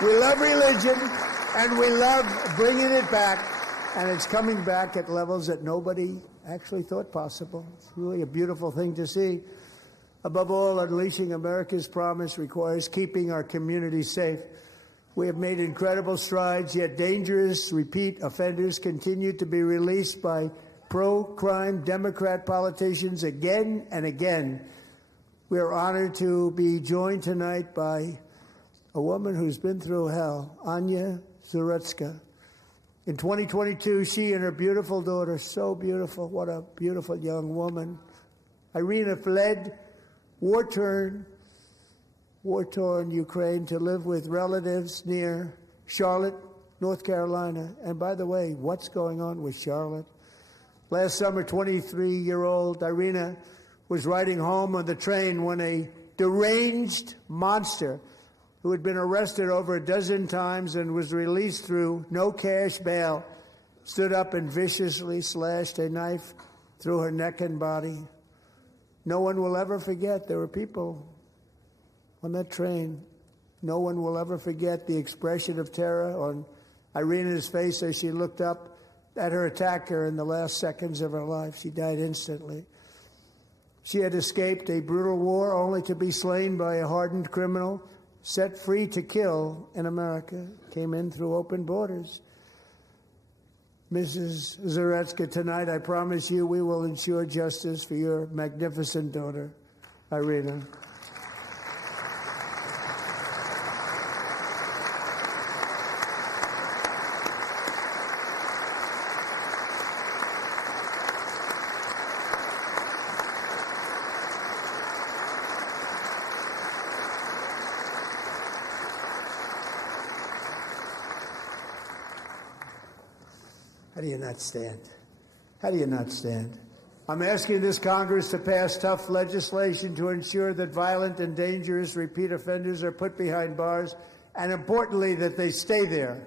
We love religion, and we love bringing it back, and it's coming back at levels that nobody actually thought possible. It's really a beautiful thing to see. Above all, unleashing America's promise requires keeping our communities safe. We have made incredible strides, yet dangerous repeat offenders continue to be released by pro-crime Democrat politicians again and again. We are honored to be joined tonight by a woman who's been through hell, Anya Zarutska. In 2022, she and her beautiful daughter, so beautiful, what a beautiful young woman, Irina, fled war-torn Ukraine to live with relatives near Charlotte, North Carolina. And by the way, what's going on with Charlotte? Last summer, 23-year-old Irina was riding home on the train when a deranged monster who had been arrested over a dozen times and was released through no cash bail, stood up and viciously slashed a knife through her neck and body. No one will ever forget. There were people on that train. No one will ever forget the expression of terror on Irina's face as she looked up at her attacker in the last seconds of her life. She died instantly. She had escaped a brutal war only to be slain by a hardened criminal set free to kill in America came in through open borders. Mrs. Zaretsky, tonight I promise you we will ensure justice for your magnificent daughter, Irina. How do you not stand? How do you not stand? I'm asking this Congress to pass tough legislation to ensure that violent and dangerous repeat offenders are put behind bars, and importantly, that they stay there.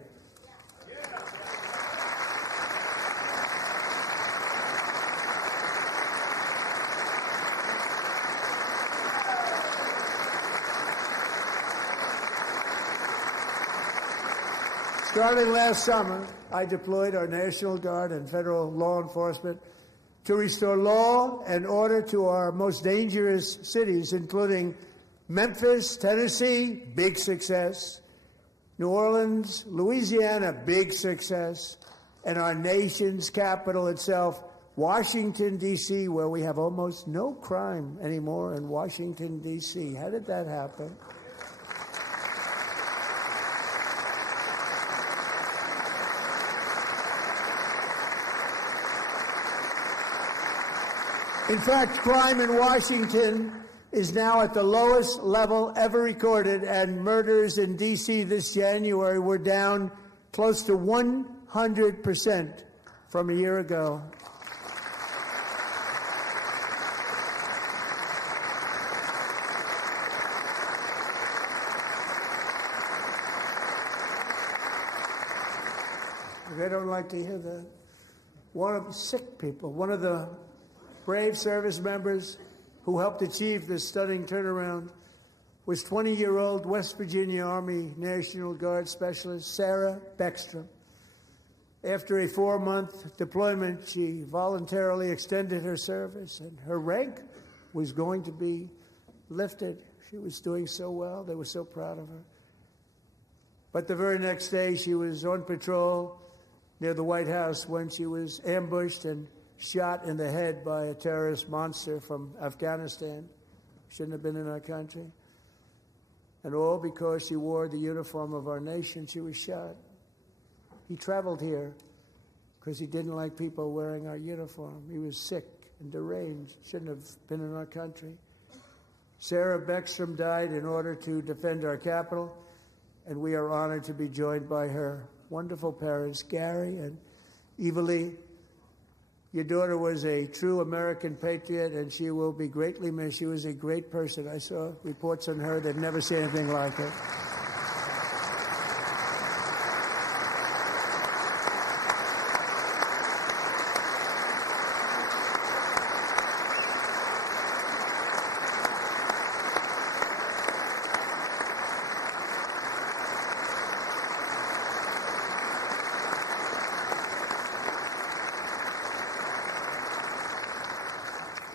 Starting last summer, I deployed our National Guard and federal law enforcement to restore law and order to our most dangerous cities, including Memphis, Tennessee, big success, New Orleans, Louisiana, big success, and our nation's capital itself, Washington, D.C., where we have almost no crime anymore in Washington, D.C. How did that happen? In fact, crime in Washington is now at the lowest level ever recorded, and murders in D.C. this January were down close to 100% from a year ago. I don't like to hear that. One of the sick people, one of the brave service members who helped achieve this stunning turnaround was 20-year-old West Virginia Army National Guard Specialist Sarah Beckstrom. After a 4-month deployment, she voluntarily extended her service, and her rank was going to be lifted. She was doing so well. They were so proud of her. But the very next day, she was on patrol near the White House when she was ambushed and shot in the head by a terrorist monster from Afghanistan. Shouldn't have been in our country. And all because she wore the uniform of our nation, she was shot. He traveled here because he didn't like people wearing our uniform. He was sick and deranged. Shouldn't have been in our country. Sarah Beckstrom died in order to defend our capital, and we are honored to be joined by her wonderful parents, Gary and Evalie. Your daughter was a true American patriot, and she will be greatly missed. She was a great person. I saw reports on her that never seen anything like her.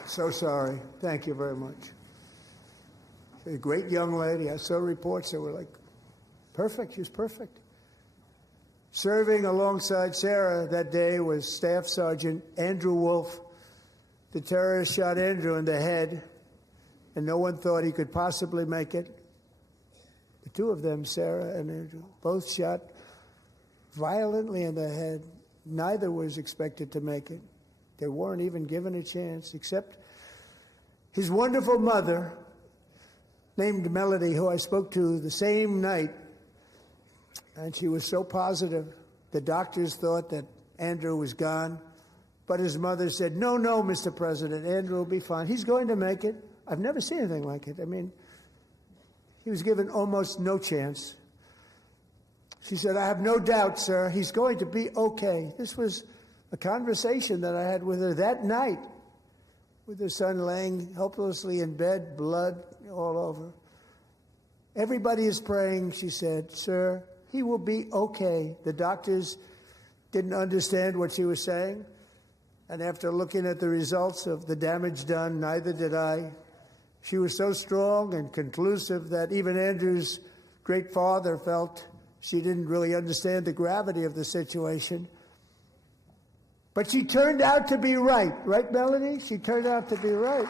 So sorry. Thank you very much. She's a great young lady. I saw reports that were like, perfect. She was perfect. Serving alongside Sarah that day was Staff Sergeant Andrew Wolf. The terrorist shot Andrew in the head, and no one thought he could possibly make it. The two of them, Sarah and Andrew, both shot violently in the head. Neither was expected to make it. They weren't even given a chance, except his wonderful mother, named Melody, who I spoke to the same night, and she was so positive. The doctors thought that Andrew was gone, but his mother said, no, Mr. President, Andrew will be fine. He's going to make it. I've never seen anything like it. I mean, he was given almost no chance. She said, I have no doubt, sir, he's going to be okay. This was a conversation that I had with her that night, with her son laying helplessly in bed, blood all over. Everybody is praying, she said, sir, he will be okay. The doctors didn't understand what she was saying, and after looking at the results of the damage done, neither did I. She was so strong and conclusive that even Andrew's great father felt she didn't really understand the gravity of the situation. But she turned out to be right. Right, Melanie? She turned out to be right.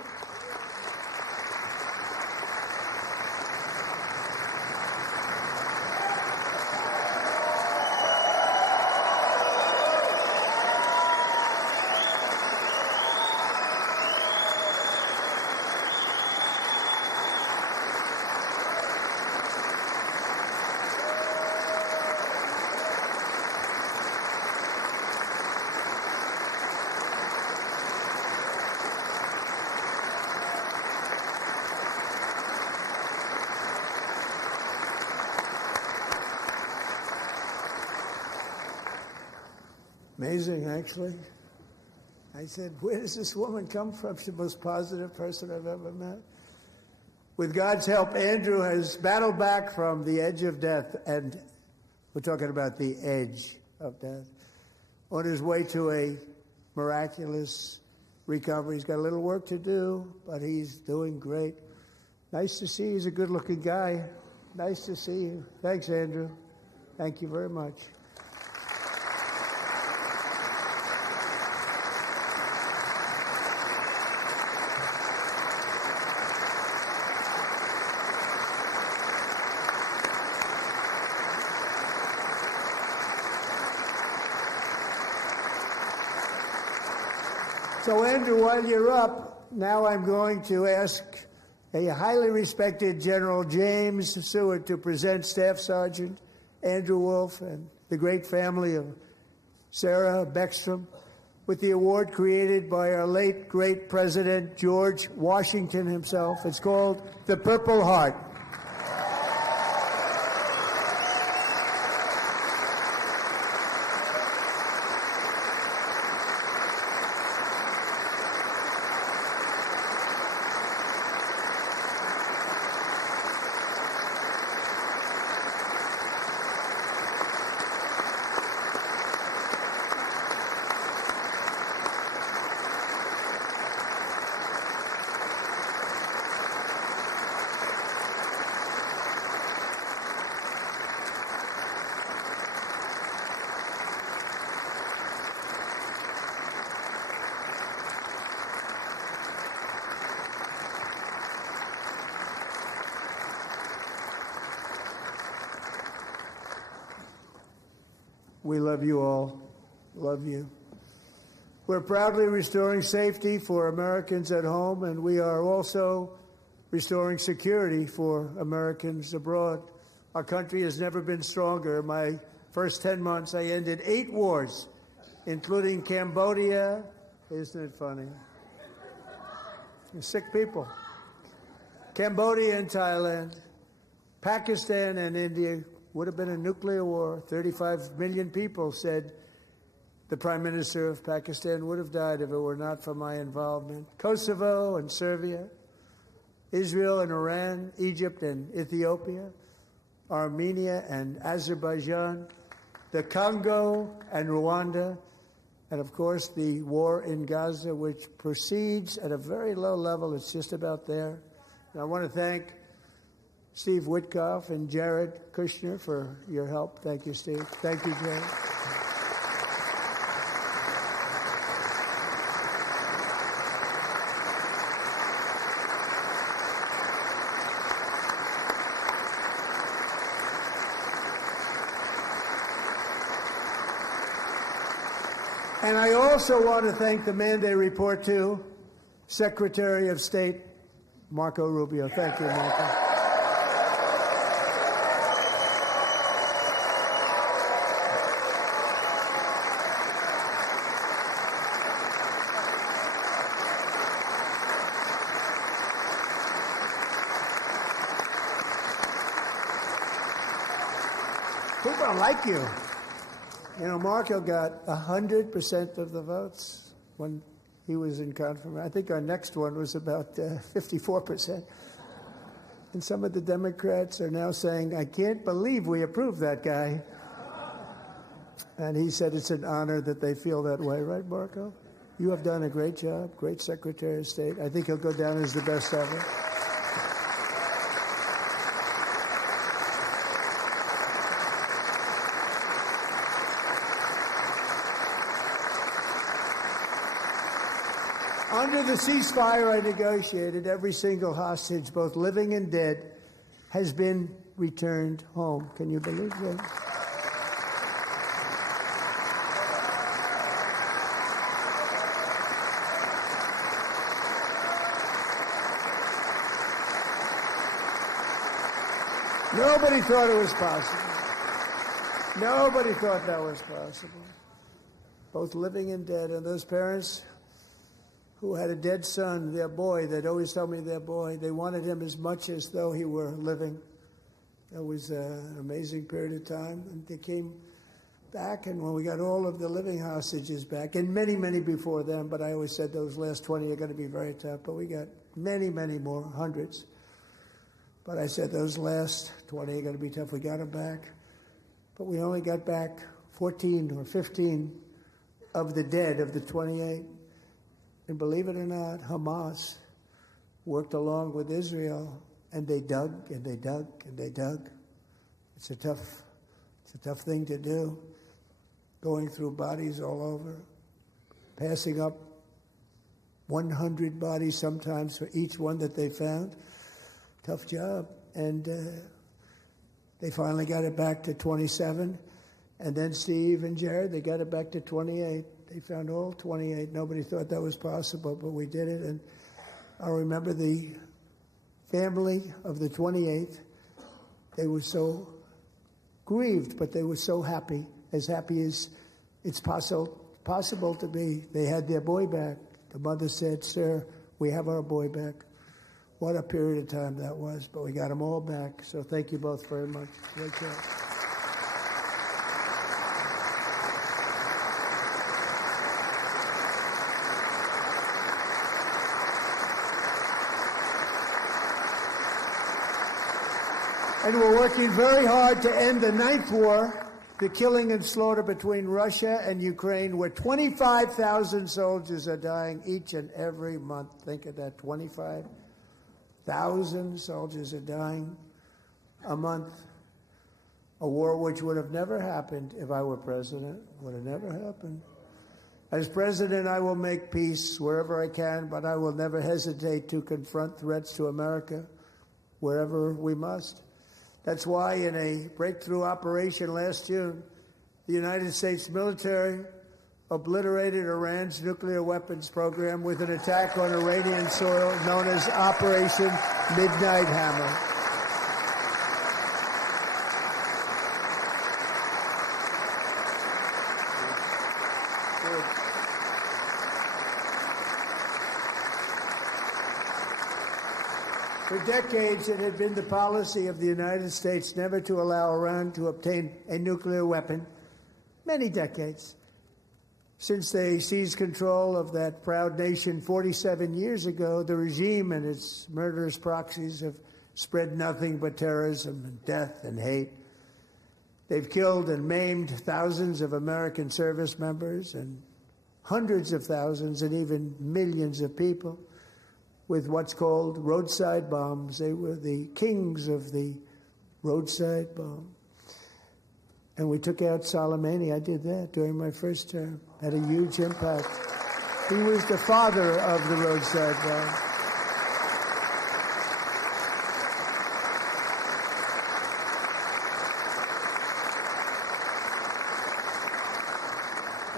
Amazing, actually. I said, where does this woman come from? She's the most positive person I've ever met. With God's help, Andrew has battled back from the edge of death, and we're talking about the edge of death, on his way to a miraculous recovery. He's got a little work to do, but he's doing great. Nice to see you. He's a good-looking guy. Nice to see you. Thanks, Andrew. Thank you very much. So, Andrew, while you're up, now I'm going to ask a highly respected General James Seward to present Staff Sergeant Andrew Wolf and the great family of Sarah Beckstrom with the award created by our late, great President George Washington himself. It's called the Purple Heart. We love you all. Love you. We're proudly restoring safety for Americans at home, and we are also restoring security for Americans abroad. Our country has never been stronger. My first 10 months, I ended 8 wars, including Cambodia. Isn't it funny? Sick people. Cambodia and Thailand, Pakistan and India. Would have been a nuclear war. 35 million people said the Prime Minister of Pakistan would have died if it were not for my involvement. Kosovo and Serbia, Israel and Iran, Egypt and Ethiopia, Armenia and Azerbaijan, the Congo and Rwanda, and of course the war in Gaza, which proceeds at a very low level. It's just about there. And I want to thank Steve Witkoff and Jared Kushner for your help. Thank you, Steve. Thank you, Jared. And I also want to thank the man they report to, Secretary of State Marco Rubio. Thank you, Marco. People don't like you. You know, Marco got 100% of the votes when he was in confirmation. I think our next one was about 54%. And some of the Democrats are now saying, I can't believe we approved that guy. And he said it's an honor that they feel that way. Right, Marco? You have done a great job, great Secretary of State. I think he'll go down as the best ever. Under the ceasefire I negotiated, every single hostage, both living and dead, has been returned home. Can you believe that? Nobody thought it was possible. Nobody thought that was possible. Both living and dead. And those parents who had a dead son, their boy, they'd always tell me their boy, they wanted him as much as though he were living. It was an amazing period of time. And they came back, and when we got all of the living hostages back, and many, many before them, but I always said those last 20 are going to be very tough, but we got many, many more, hundreds. But I said those last 20 are going to be tough. We got them back. But we only got back 14 or 15 of the dead of the 28. And believe it or not, Hamas worked along with Israel, and they dug and they dug and they dug. It's a tough thing to do, going through bodies all over, passing up 100 bodies sometimes for each one that they found. Tough job. And they finally got it back to 27. And then Steve and Jared, they got it back to 28. They found all 28. Nobody thought that was possible, but we did it. And I remember the family of the 28th. They were so grieved, but they were so happy as it's possible to be. They had their boy back. The mother said, "Sir, we have our boy back." What a period of time that was, but we got them all back. So thank you both very much. Great job. And we're working very hard to end the ninth war, the killing and slaughter between Russia and Ukraine, where 25,000 soldiers are dying each and every month. Think of that, 25,000 soldiers are dying a month. A war which would have never happened if I were president. Would have never happened. As president, I will make peace wherever I can, but I will never hesitate to confront threats to America wherever we must. That's why in a breakthrough operation last June, the United States military obliterated Iran's nuclear weapons program with an attack on Iranian soil known as Operation Midnight Hammer. For decades, it had been the policy of the United States never to allow Iran to obtain a nuclear weapon. Many decades. Since they seized control of that proud nation 47 years ago, the regime and its murderous proxies have spread nothing but terrorism and death and hate. They've killed and maimed thousands of American service members and hundreds of thousands and even millions of people with what's called roadside bombs. They were the kings of the roadside bomb. And we took out Soleimani. I did that during my first term. Had a huge impact. He was the father of the roadside bomb.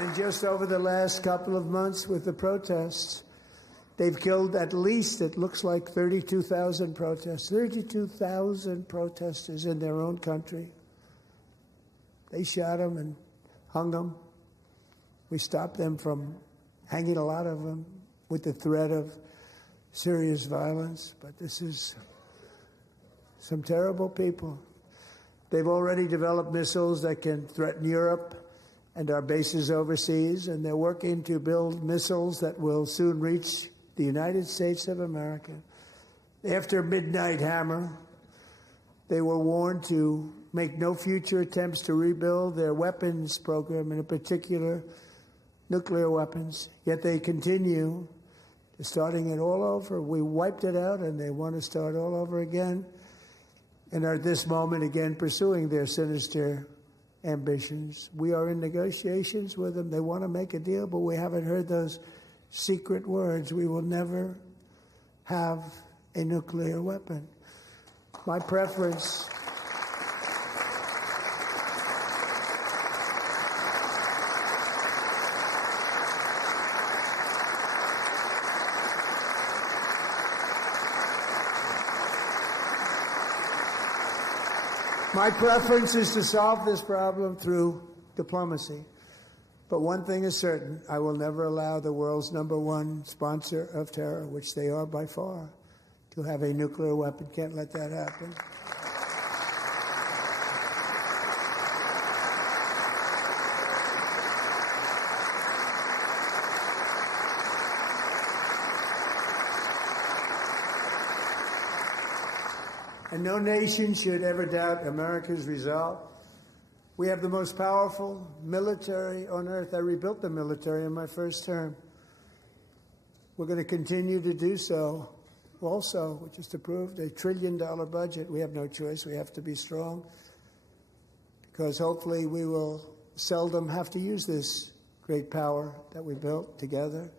And just over the last couple of months with the protests, they've killed at least, it looks like, 32,000 protesters. 32,000 protesters in their own country. They shot them and hung them. We stopped them from hanging a lot of them with the threat of serious violence. But this is some terrible people. They've already developed missiles that can threaten Europe and our bases overseas, and they're working to build missiles that will soon reach the United States of America. After Midnight Hammer, they were warned to make no future attempts to rebuild their weapons program, and in particular, nuclear weapons. Yet they continue starting it all over. We wiped it out, and they want to start all over again, and are at this moment again pursuing their sinister ambitions. We are in negotiations with them. They want to make a deal, but we haven't heard those secret words. We will never have a nuclear weapon. My preference is to solve this problem through diplomacy. But one thing is certain, I will never allow the world's #1 sponsor of terror, which they are by far, to have a nuclear weapon. Can't let that happen. And no nation should ever doubt America's resolve. We have the most powerful military on earth. I rebuilt the military in my first term. We're going to continue to do so. Also, we just approved a $1 trillion budget. We have no choice. We have to be strong because hopefully we will seldom have to use this great power that we built together.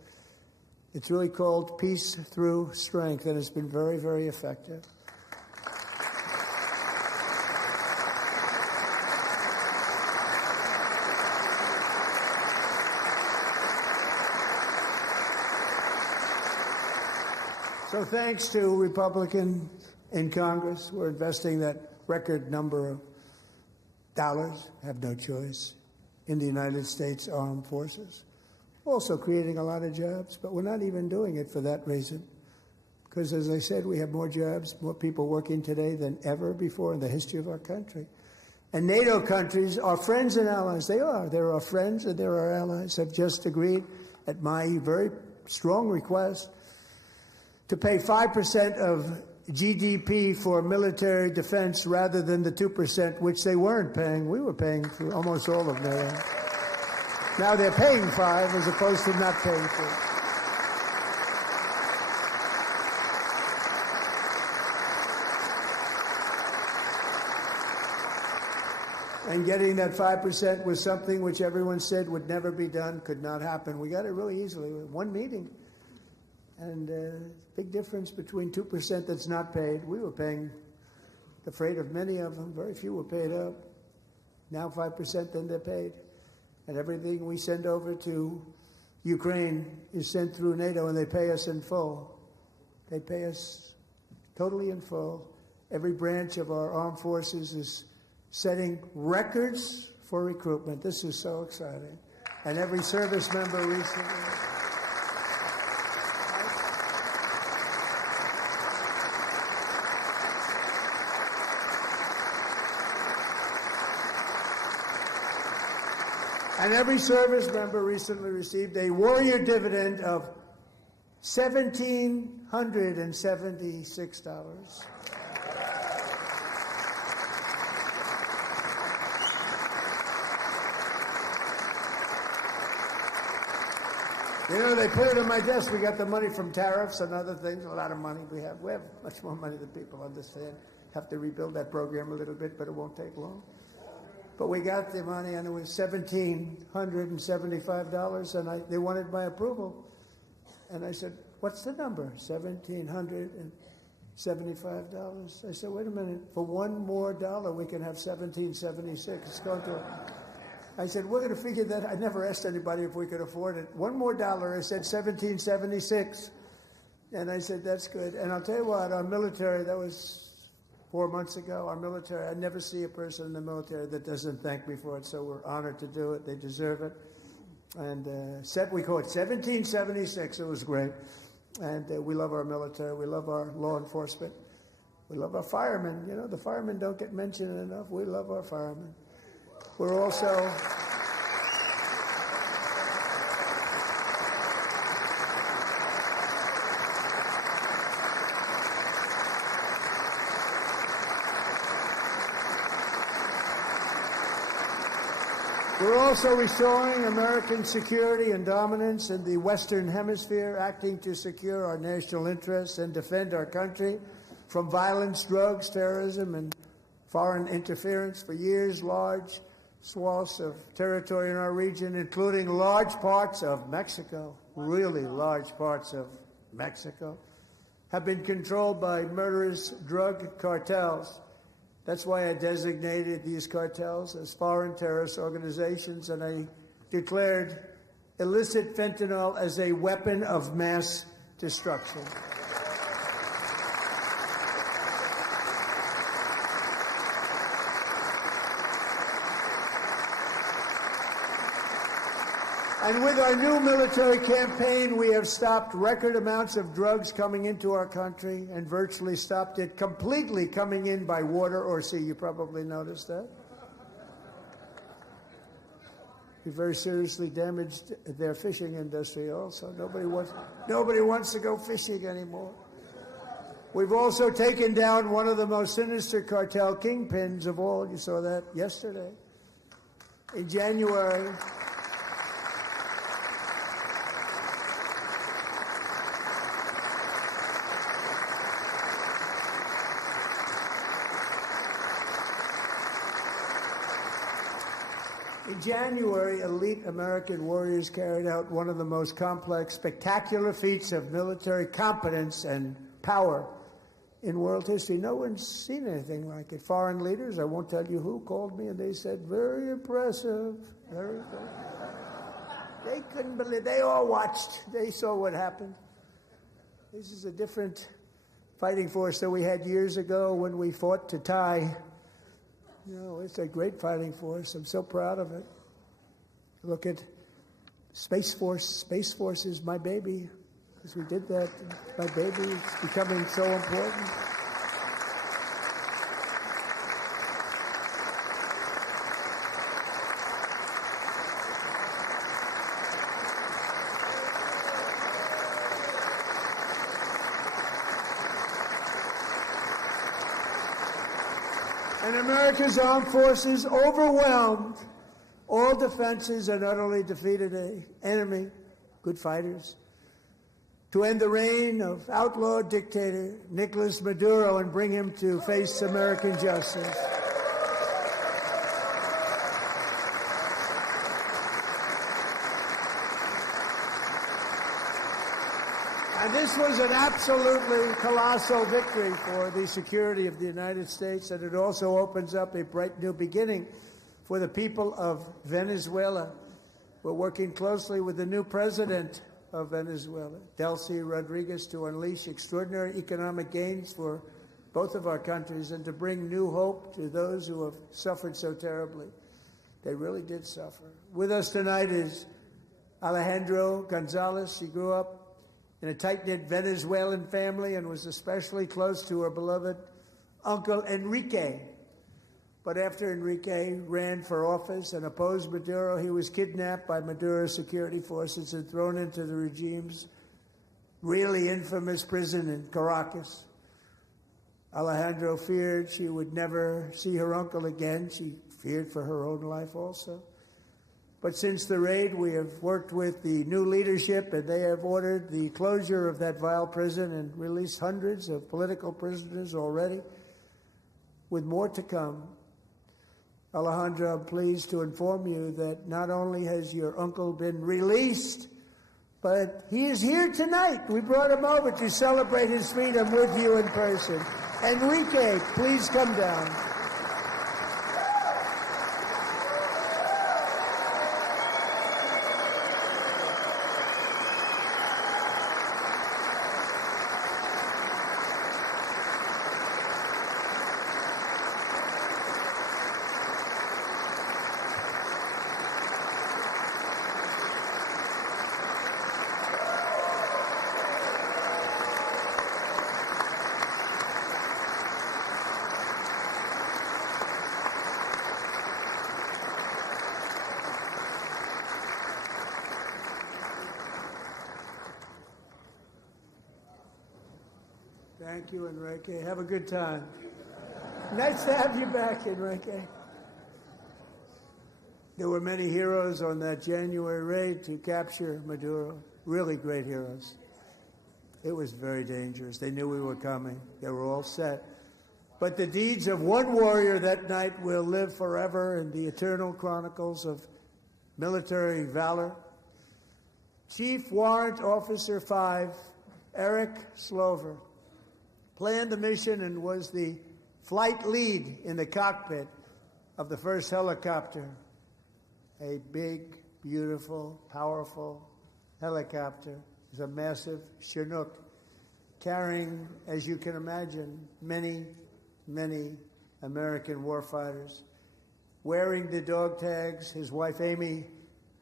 It's really called peace through strength, and it's been very, very effective. So thanks to Republicans in Congress, we're investing that record number of dollars, have no choice, in the United States Armed Forces. Also creating a lot of jobs, but we're not even doing it for that reason. Because as I said, we have more jobs, more people working today than ever before in the history of our country. And NATO countries are friends and allies. They are. They're our friends and they're our allies, have just agreed at my very strong request to pay 5% of GDP for military defense rather than the 2%, which they weren't paying. We were paying for almost all of NATO. Now they're paying 5 as opposed to not paying 2. And getting that 5% was something which everyone said would never be done, could not happen. We got it really easily with one meeting. And big difference between 2% that's not paid. We were paying the freight of many of them. Very few were paid up. Now 5%, then they're paid. And everything we send over to Ukraine is sent through NATO, and they pay us in full. They pay us totally in full. Every branch of our armed forces is setting records for recruitment. This is so exciting. And every service member recently... And every service member recently received a warrior dividend of $1,776. You know, they put it on my desk. We got the money from tariffs and other things, a lot of money we have. We have much more money than people understand. Have to rebuild that program a little bit, but it won't take long. But we got the money, and it was $1,775, and they wanted my approval. And I said, what's the number? $1,775. I said, wait a minute. For $1 more, we can have $1,776. It's going to... I said, we're going to figure that. I never asked anybody if we could afford it. $1 more. I said, $1,776. And I said, that's good. And I'll tell you what, our military, that was 4 months ago, our military, I never see a person in the military that doesn't thank me for it, so we're honored to do it. They deserve it. And we call it 1776. It was great. And we love our military. We love our law enforcement. We love our firemen. You know, the firemen don't get mentioned enough. We love our firemen. We're also... We're also restoring American security and dominance in the Western Hemisphere, acting to secure our national interests and defend our country from violence, drugs, terrorism, and foreign interference. For years, large swaths of territory in our region, including large parts of Mexico, really large parts of Mexico, have been controlled by murderous drug cartels. That's why I designated these cartels as foreign terrorist organizations, and I declared illicit fentanyl as a weapon of mass destruction. And with our new military campaign, we have stopped record amounts of drugs coming into our country and virtually stopped it completely coming in by water or sea. You probably noticed that. We very seriously damaged their fishing industry also. Nobody wants to go fishing anymore. We've also taken down one of the most sinister cartel kingpins of all. You saw that yesterday. In January, elite American warriors carried out one of the most complex, spectacular feats of military competence and power in world history. No one's seen anything like it. Foreign leaders, I won't tell you who, called me and they said, very impressive, very impressive. They couldn't believe, they all watched, they saw what happened. This is a different fighting force that we had years ago when we fought to tie. You know, it's a great fighting force. I'm so proud of it. Look at Space Force. Space Force is my baby, because we did that. My baby is becoming so important. And America's armed forces overwhelmed all defenses and utterly defeated an enemy, good fighters, to end the reign of outlaw dictator Nicolas Maduro and bring him to face American justice. And this was an absolutely colossal victory for the security of the United States, and it also opens up a bright new beginning for the people of Venezuela. We're working closely with the new president of Venezuela, Delcy Rodriguez, to unleash extraordinary economic gains for both of our countries and to bring new hope to those who have suffered so terribly. They really did suffer. With us tonight is Alejandro Gonzalez. She grew up in a tight-knit Venezuelan family and was especially close to her beloved uncle Enrique. But after Enrique ran for office and opposed Maduro, he was kidnapped by Maduro's security forces and thrown into the regime's really infamous prison in Caracas. Alejandro feared she would never see her uncle again. She feared for her own life also. But since the raid, we have worked with the new leadership, and they have ordered the closure of that vile prison and released hundreds of political prisoners already, with more to come. Alejandro, I'm pleased to inform you that not only has your uncle been released, but he is here tonight. We brought him over to celebrate his freedom with you in person. Enrique, please come down. Thank you, Enrique. Have a good time. Nice to have you back, Enrique. There were many heroes on that January raid to capture Maduro. Really great heroes. It was very dangerous. They knew we were coming. They were all set. But the deeds of one warrior that night will live forever in the eternal chronicles of military valor. Chief Warrant Officer 5, Eric Slover, planned the mission and was the flight lead in the cockpit of the first helicopter, a big, beautiful, powerful helicopter. It was a massive Chinook carrying, as you can imagine, many, many American warfighters. Wearing the dog tags, his wife Amy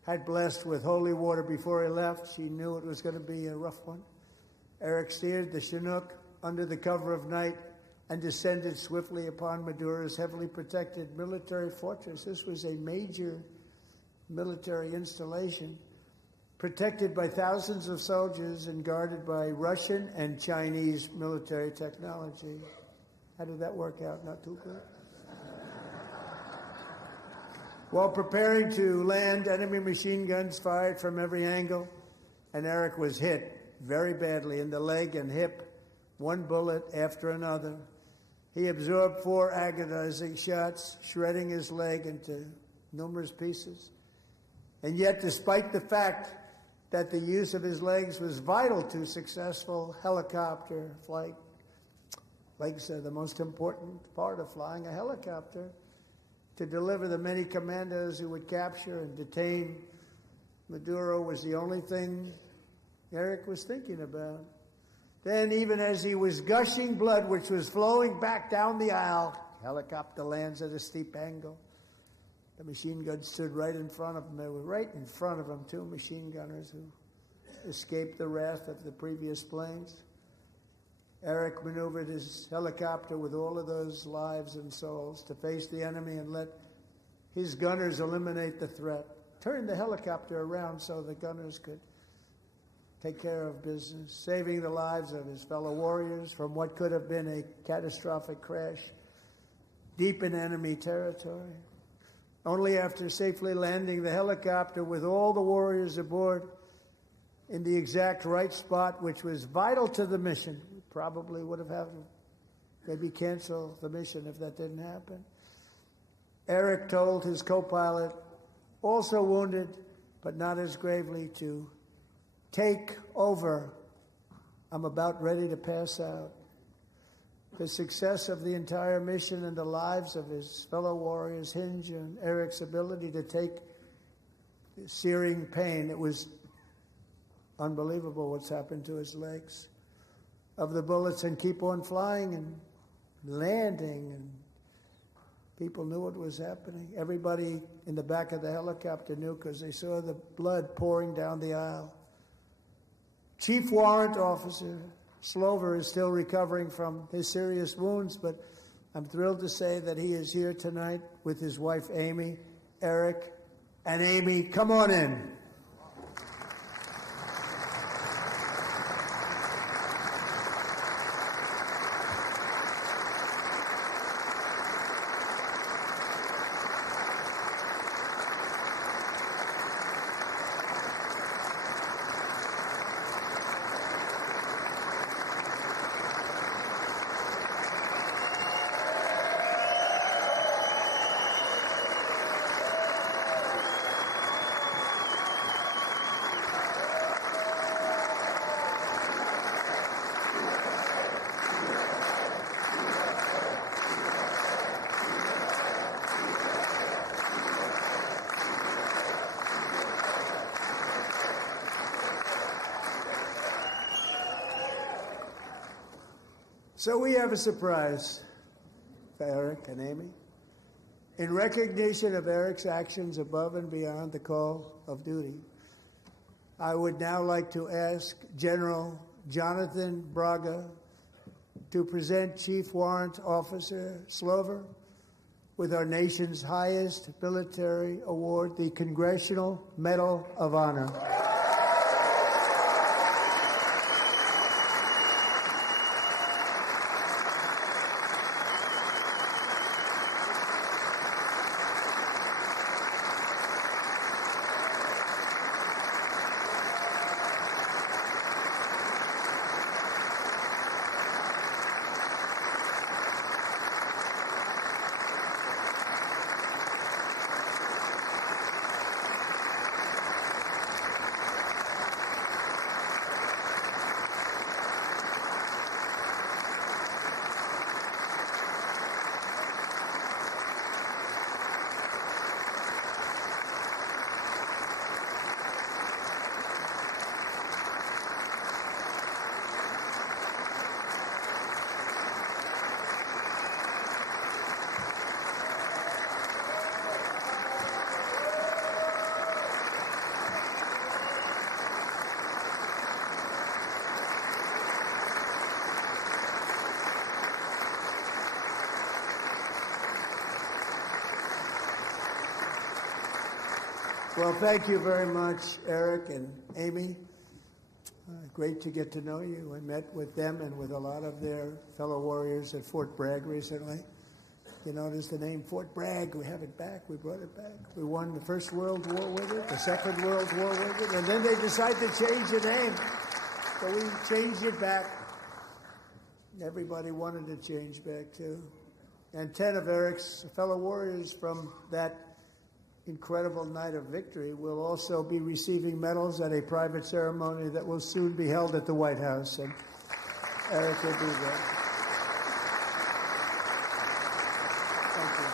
had blessed with holy water before he left. She knew it was going to be a rough one. Eric steered the Chinook under the cover of night and descended swiftly upon Maduro's heavily protected military fortress. This was a major military installation, protected by thousands of soldiers and guarded by Russian and Chinese military technology. How did that work out? Not too good. While preparing to land, enemy machine guns fired from every angle, and Eric was hit very badly in the leg and hip, one bullet after another. He absorbed 4 agonizing shots, shredding his leg into numerous pieces. And yet, despite the fact that the use of his legs was vital to successful helicopter flight, legs are the most important part of flying a helicopter, to deliver the many commandos who would capture and detain Maduro was the only thing Eric was thinking about. Then, even as he was gushing blood, which was flowing back down the aisle, helicopter lands at a steep angle. The machine gun stood right in front of him. They were right in front of him, 2 machine gunners who escaped the wrath of the previous planes. Eric maneuvered his helicopter with all of those lives and souls to face the enemy and let his gunners eliminate the threat. Turned the helicopter around so the gunners could take care of business, saving the lives of his fellow warriors from what could have been a catastrophic crash deep in enemy territory. Only after safely landing the helicopter with all the warriors aboard in the exact right spot, which was vital to the mission, probably would have had to maybe cancel the mission if that didn't happen. Eric told his co-pilot, also wounded but not as gravely, to take over. I'm about ready to pass out. The success of the entire mission and the lives of his fellow warriors hinge on Eric's ability to take searing pain. It was unbelievable what's happened to his legs of the bullets and keep on flying and landing, and people knew what was happening. Everybody in the back of the helicopter knew because they saw the blood pouring down the aisle. Chief Warrant Officer Slover is still recovering from his serious wounds, but I'm thrilled to say that he is here tonight with his wife Amy. Eric and Amy, come on in. So we have a surprise for Eric and Amy. In recognition of Eric's actions above and beyond the call of duty, I would now like to ask General Jonathan Braga to present Chief Warrant Officer Slover with our nation's highest military award, the Congressional Medal of Honor. Well, thank you very much, Eric and Amy. Great to get to know you. I met with them and with a lot of their fellow warriors at Fort Bragg recently. You notice the name Fort Bragg. We have it back. We brought it back. We won the First World War with it, the Second World War with it, and then they decided to change the name. So we changed it back. Everybody wanted to change back, too. And 10 of Eric's fellow warriors from that incredible night of victory will also be receiving medals at a private ceremony that will soon be held at the White House. And Eric will be there. Thank you.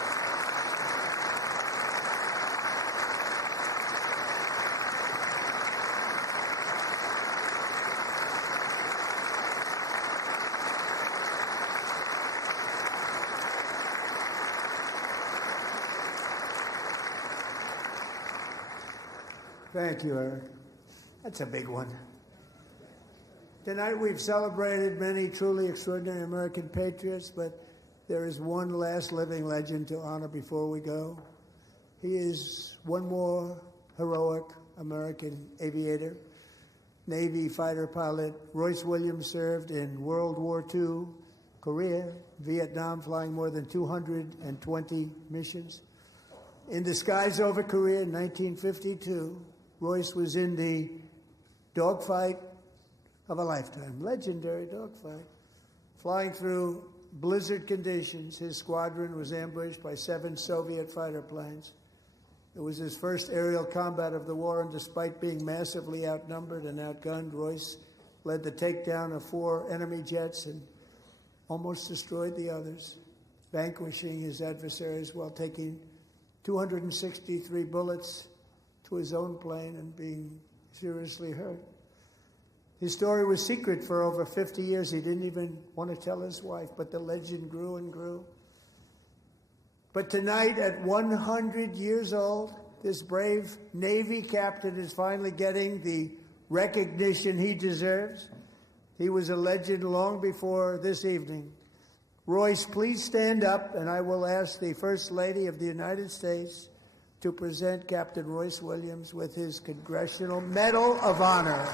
Thank you, Eric. That's a big one. Tonight we've celebrated many truly extraordinary American patriots, but there is one last living legend to honor before we go. He is one more heroic American aviator, Navy fighter pilot. Royce Williams served in World War II, Korea, Vietnam, flying more than 220 missions. In the skies over Korea in 1952, Royce was in the dogfight of a lifetime, legendary dogfight. Flying through blizzard conditions, his squadron was ambushed by 7 Soviet fighter planes. It was his first aerial combat of the war, and despite being massively outnumbered and outgunned, Royce led the takedown of 4 enemy jets and almost destroyed the others, vanquishing his adversaries while taking 263 bullets to his own plane and being seriously hurt. His story was secret for over 50 years. He didn't even want to tell his wife, but the legend grew and grew. But tonight, at 100 years old, this brave Navy captain is finally getting the recognition he deserves. He was a legend long before this evening. Royce, please stand up, and I will ask the First Lady of the United States to present Captain Royce Williams with his Congressional Medal of Honor.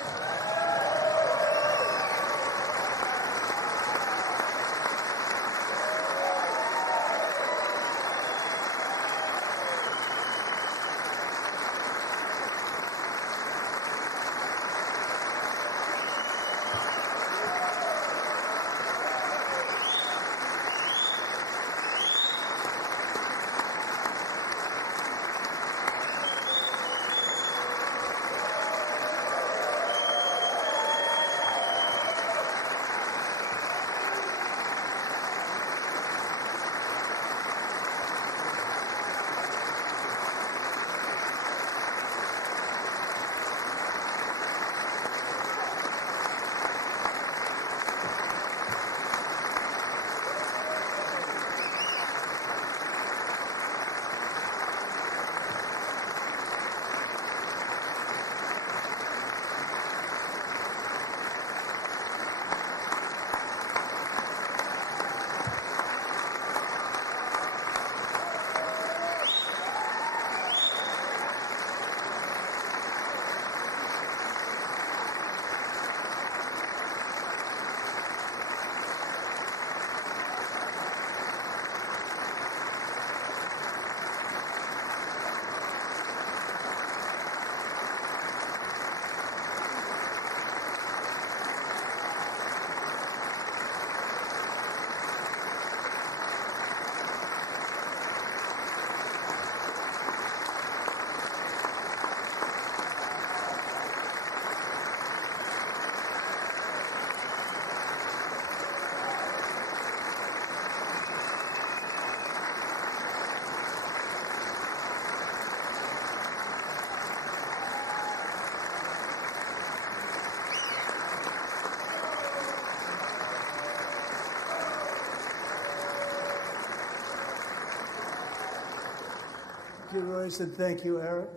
Thank you, Royce, and thank you, Eric.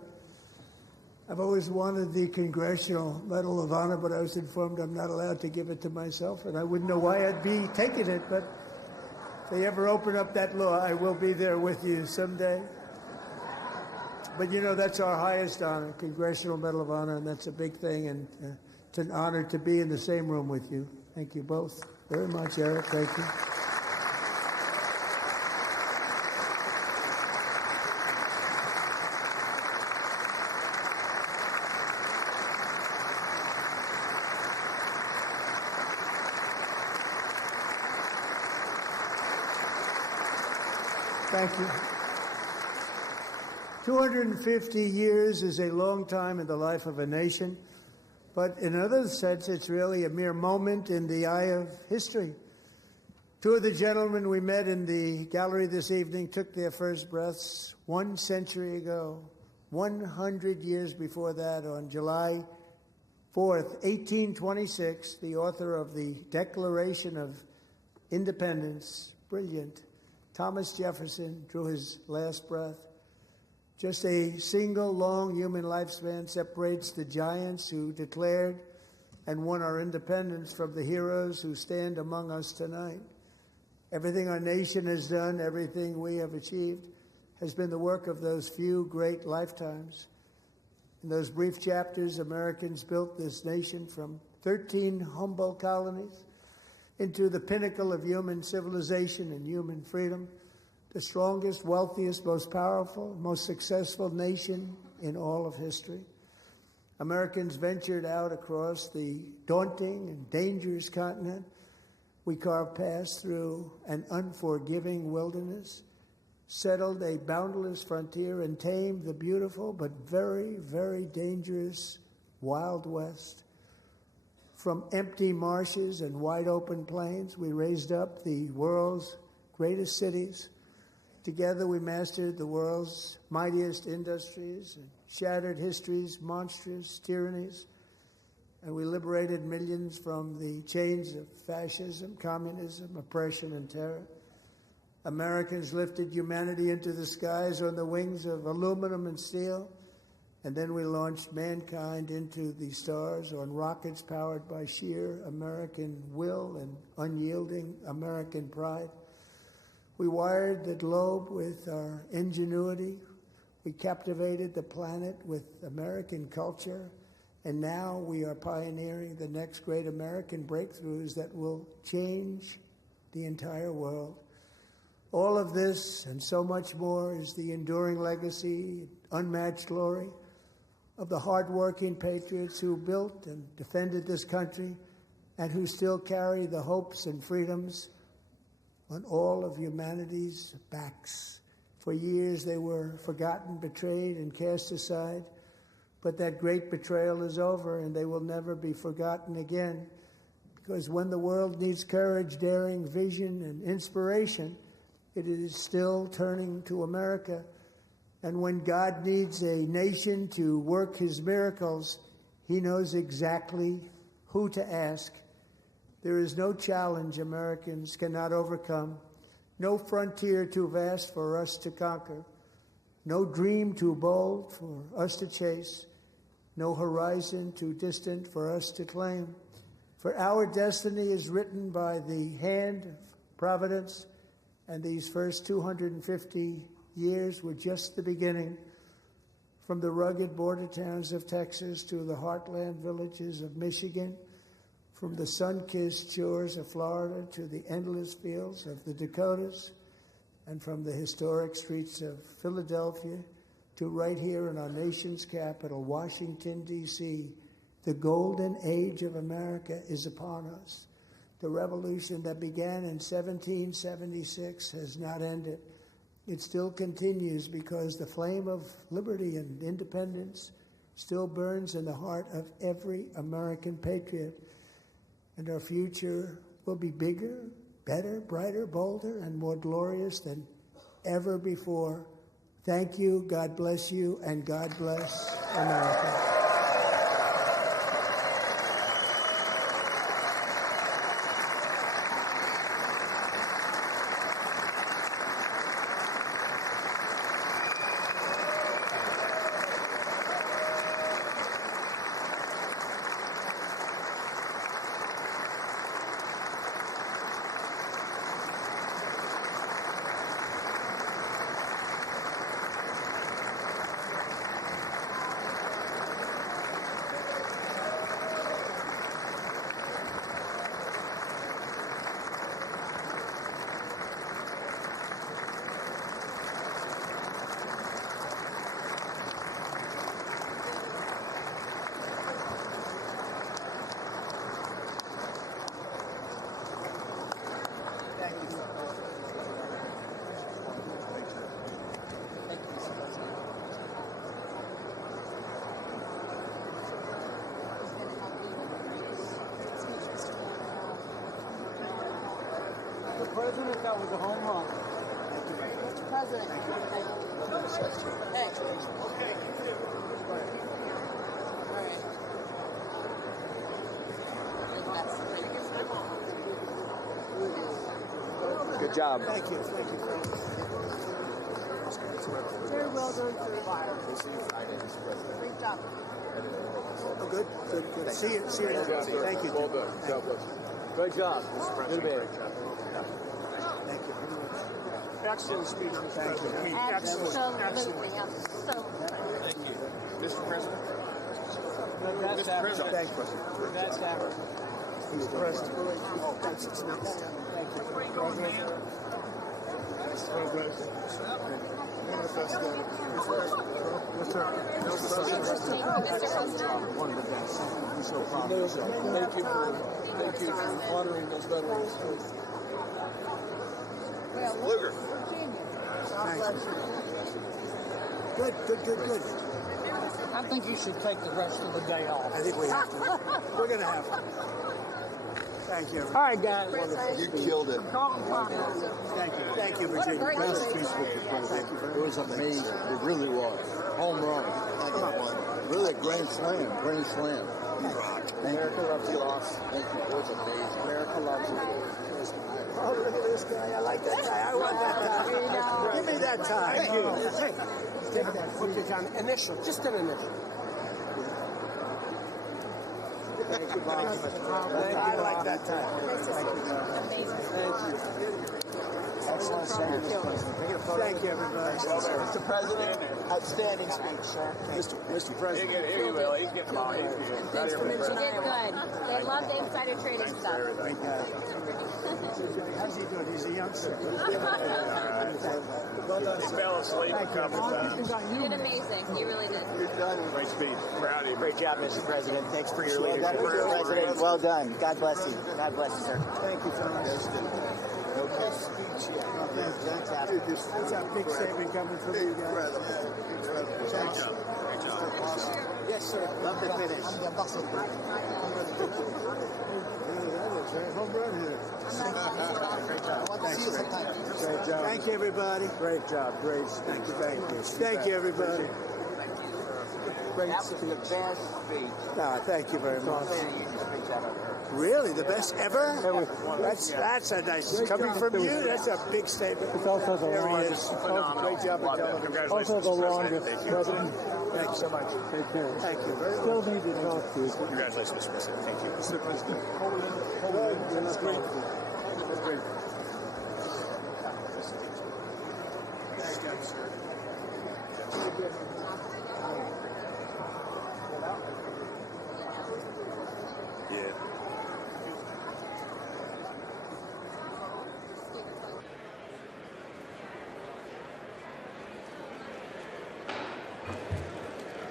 I've always wanted the Congressional Medal of Honor, but I was informed I'm not allowed to give it to myself, and I wouldn't know why I'd be taking it, but if they ever open up that law, I will be there with you someday. But you know, that's our highest honor, Congressional Medal of Honor, and that's a big thing, and it's an honor to be in the same room with you. Thank you both very much, Eric. Thank you. Thank you. 250 years is a long time in the life of a nation, but in another sense, it's really a mere moment in the eye of history. Two of the gentlemen we met in the gallery this evening took their first breaths 1 century ago, 100 years before that, on July 4th, 1826, the author of the Declaration of Independence, brilliant, Thomas Jefferson, drew his last breath. Just a single long human lifespan separates the giants who declared and won our independence from the heroes who stand among us tonight. Everything our nation has done, everything we have achieved, has been the work of those few great lifetimes. In those brief chapters, Americans built this nation from 13 humble colonies into the pinnacle of human civilization and human freedom, the strongest, wealthiest, most powerful, most successful nation in all of history. Americans ventured out across the daunting and dangerous continent. We carved paths through an unforgiving wilderness, settled a boundless frontier, and tamed the beautiful but very, very dangerous Wild West. From empty marshes and wide open plains, we raised up the world's greatest cities. Together we mastered the world's mightiest industries and shattered history's monstrous tyrannies. And we liberated millions from the chains of fascism, communism, oppression, and terror. Americans lifted humanity into the skies on the wings of aluminum and steel. And then we launched mankind into the stars on rockets powered by sheer American will and unyielding American pride. We wired the globe with our ingenuity. We captivated the planet with American culture. And now we are pioneering the next great American breakthroughs that will change the entire world. All of this and so much more is the enduring legacy, unmatched glory of the hardworking patriots who built and defended this country and who still carry the hopes and freedoms on all of humanity's backs. For years they were forgotten, betrayed, and cast aside. But that great betrayal is over, and they will never be forgotten again. Because when the world needs courage, daring, vision, and inspiration, it is still turning to America. And when God needs a nation to work his miracles, he knows exactly who to ask. There is no challenge Americans cannot overcome, no frontier too vast for us to conquer, no dream too bold for us to chase, no horizon too distant for us to claim. For our destiny is written by the hand of providence, and these first 250 years were just the beginning. From the rugged border towns of Texas to the heartland villages of Michigan, from the sun-kissed shores of Florida to the endless fields of the Dakotas, and from the historic streets of Philadelphia to right here in our nation's capital, Washington, D.C., the golden age of America is upon us. The revolution that began in 1776 has not ended. It still continues because the flame of liberty and independence still burns in the heart of every American patriot. And our future will be bigger, better, brighter, bolder, and more glorious than ever before. Thank you, God bless you, and God bless America. President, that was a home run. Mr. President. Hey. Good job. Thank you. Thank you. Very well done, sir. Great job. Oh, good. Good. See you. Thank you. Well done. God bless you. Good job. Good man. Thank you very much. Excellent speech. Thank you. Absolutely. Thank you. Mr. President. Thank you. That's ever. Mr. President. Thank you. Where you going, man? One of the best. He's so proud. Thank you for honoring those veterans. Luger. Good. I think you should take the rest of the day off. I think we have to. We're going to have to. Thank you. All right, guys. You killed it. Thank you, Virginia. Best speech with the president. It was amazing. It really was. Home run. Really a grand slam. America loves you, Lost. Thank you. It was amazing. America loves you. Oh, look at this guy. I like that guy. I want that tie. Give me that tie. Thank you. Hey, take that. Put your time. Initial. Just an initial. Thank you, Bob. I like that tie. Thank you. Excellent speech. Thank you, everybody. Mr. President, outstanding speech, sir. Mr. President. You did good. They love the insider trading stuff. Great guy. How's he doing? He's a youngster. He fell asleep a couple times. did amazing. He really did. Great speech. Proud of you. Great job, Mr. President. Thanks for your leadership. Mr. President, well done. God bless you. God bless you, sir. Thank you, Thomas. That's a big statement coming from you guys. Thanks. Yes, sir. Love the finish. Home run here. Thanks, Great job. Thank you, everybody. Great job. Great. Thank you. Thank you, everybody. That was the best speech. No, thank you very much. Speech I've ever heard. Really, the best ever? That's a nice coming from you. That's a big statement. It's also the longest. Great job at television. Also the longest. President. Thank you so much. Take care. Thank you. Still need to talk to you. Congratulations, Mr. President. Thank you. Mr. President. That's great. That's great. Thank you, sir. Yeah.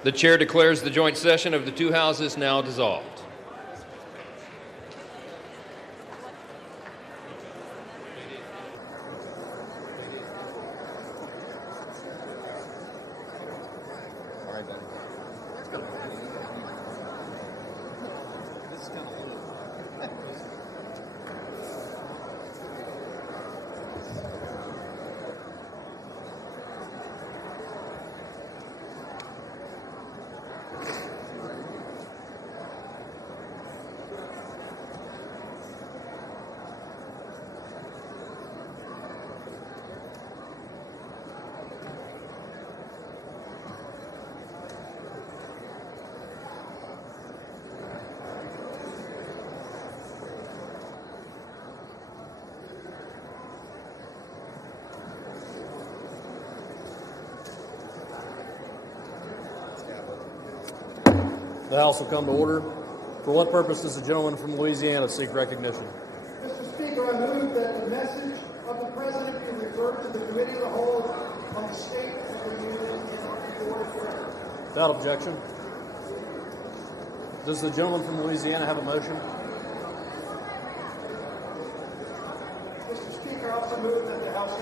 The chair declares the joint session of the two houses now dissolved. The House will come to order. For what purpose does the gentleman from Louisiana seek recognition? Mr. Speaker, I move that the message of the President be referred to the Committee of the Whole on the State of the Union in order for Without objection. Does the gentleman from Louisiana have a motion? Mr. Speaker, I also move that the House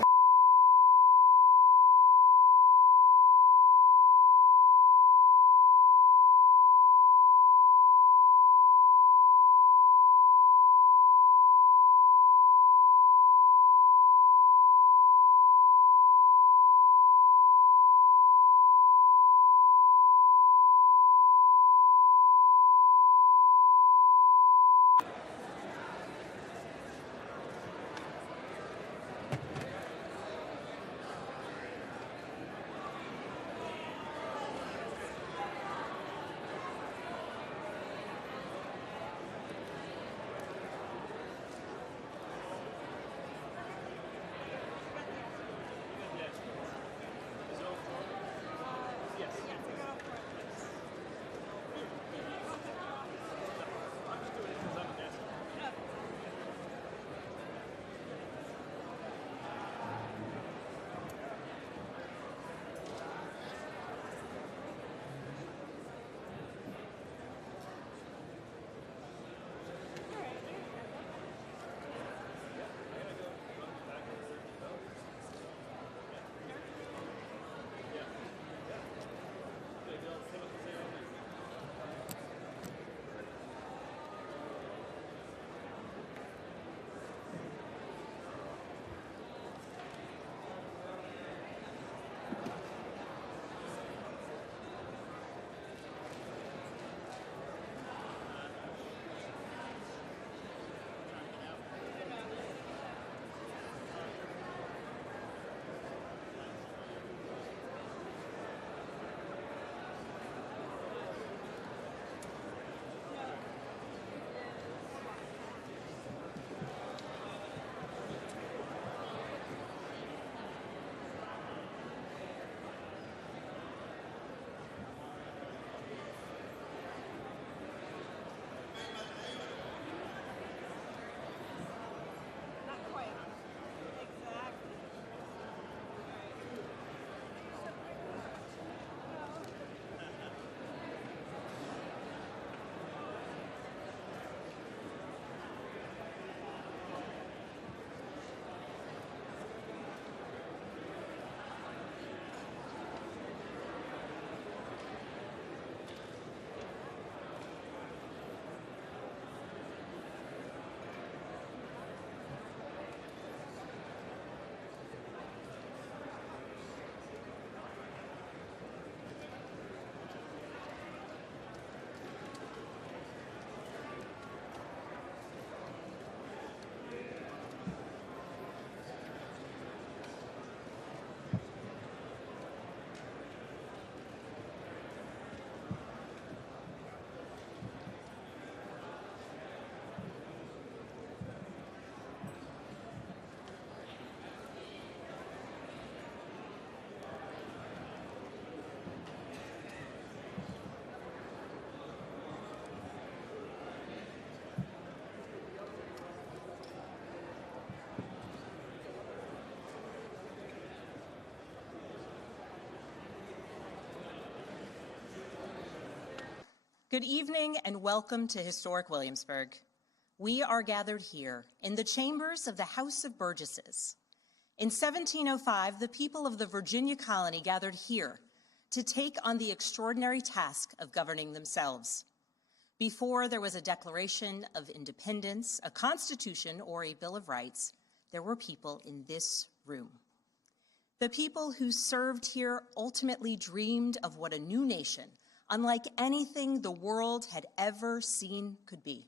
Good evening and welcome to historic Williamsburg. We are gathered here in the chambers of the House of Burgesses. In 1705, the people of the Virginia colony gathered here to take on the extraordinary task of governing themselves. Before there was a Declaration of Independence, a Constitution, or a Bill of Rights, there were people in this room. The people who served here ultimately dreamed of what a new nation, unlike anything the world had ever seen, could be.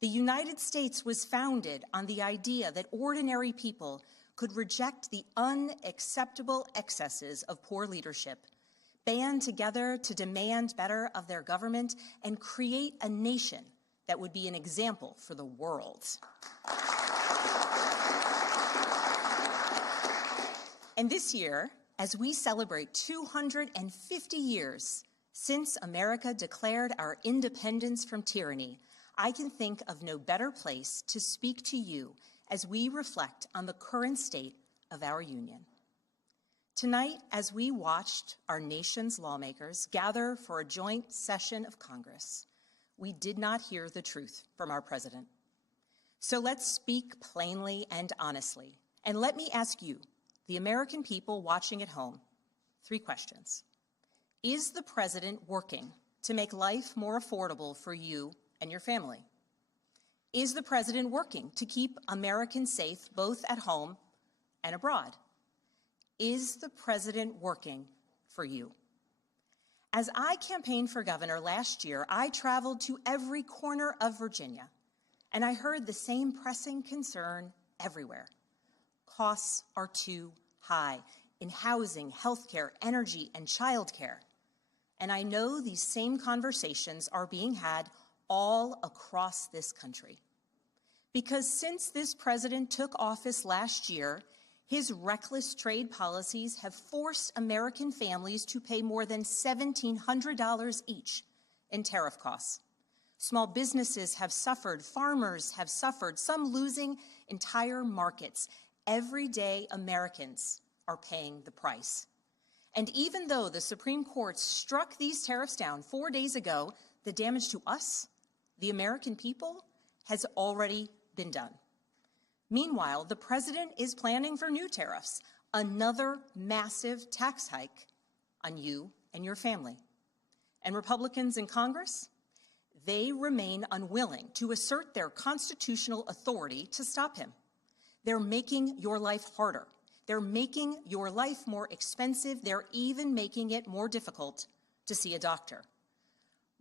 The United States was founded on the idea that ordinary people could reject the unacceptable excesses of poor leadership, band together to demand better of their government, and create a nation that would be an example for the world. And this year, as we celebrate 250 years since America declared our independence from tyranny, I can think of no better place to speak to you as we reflect on the current state of our union. Tonight, as we watched our nation's lawmakers gather for a joint session of Congress, we did not hear the truth from our president. So let's speak plainly and honestly, and let me ask you, the American people watching at home, 3 questions. Is the president working to make life more affordable for you and your family? Is the president working to keep Americans safe both at home and abroad? Is the president working for you? As I campaigned for governor last year, I traveled to every corner of Virginia, and I heard the same pressing concern everywhere. Costs are too high in housing, healthcare, energy, and childcare. And I know these same conversations are being had all across this country. Because since this president took office last year, his reckless trade policies have forced American families to pay more than $1,700 each in tariff costs. Small businesses have suffered, farmers have suffered, some losing entire markets. Everyday Americans are paying the price. And even though the Supreme Court struck these tariffs down 4 days ago, the damage to us, the American people, has already been done. Meanwhile, the president is planning for new tariffs, another massive tax hike on you and your family. And Republicans in Congress, they remain unwilling to assert their constitutional authority to stop him. They're making your life harder. They're making your life more expensive. They're even making it more difficult to see a doctor.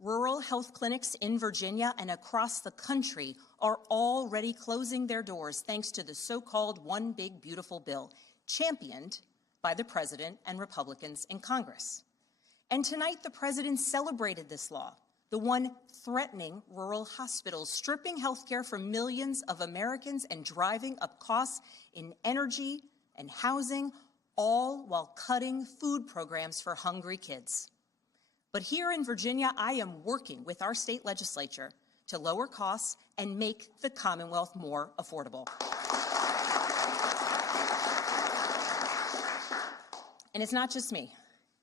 Rural health clinics in Virginia and across the country are already closing their doors thanks to the so-called One Big Beautiful Bill, championed by the president and Republicans in Congress. And tonight, the president celebrated this law, the one threatening rural hospitals, stripping health care from millions of Americans and driving up costs in energy and housing, all while cutting food programs for hungry kids. But here in Virginia, I am working with our state legislature to lower costs and make the Commonwealth more affordable. And it's not just me.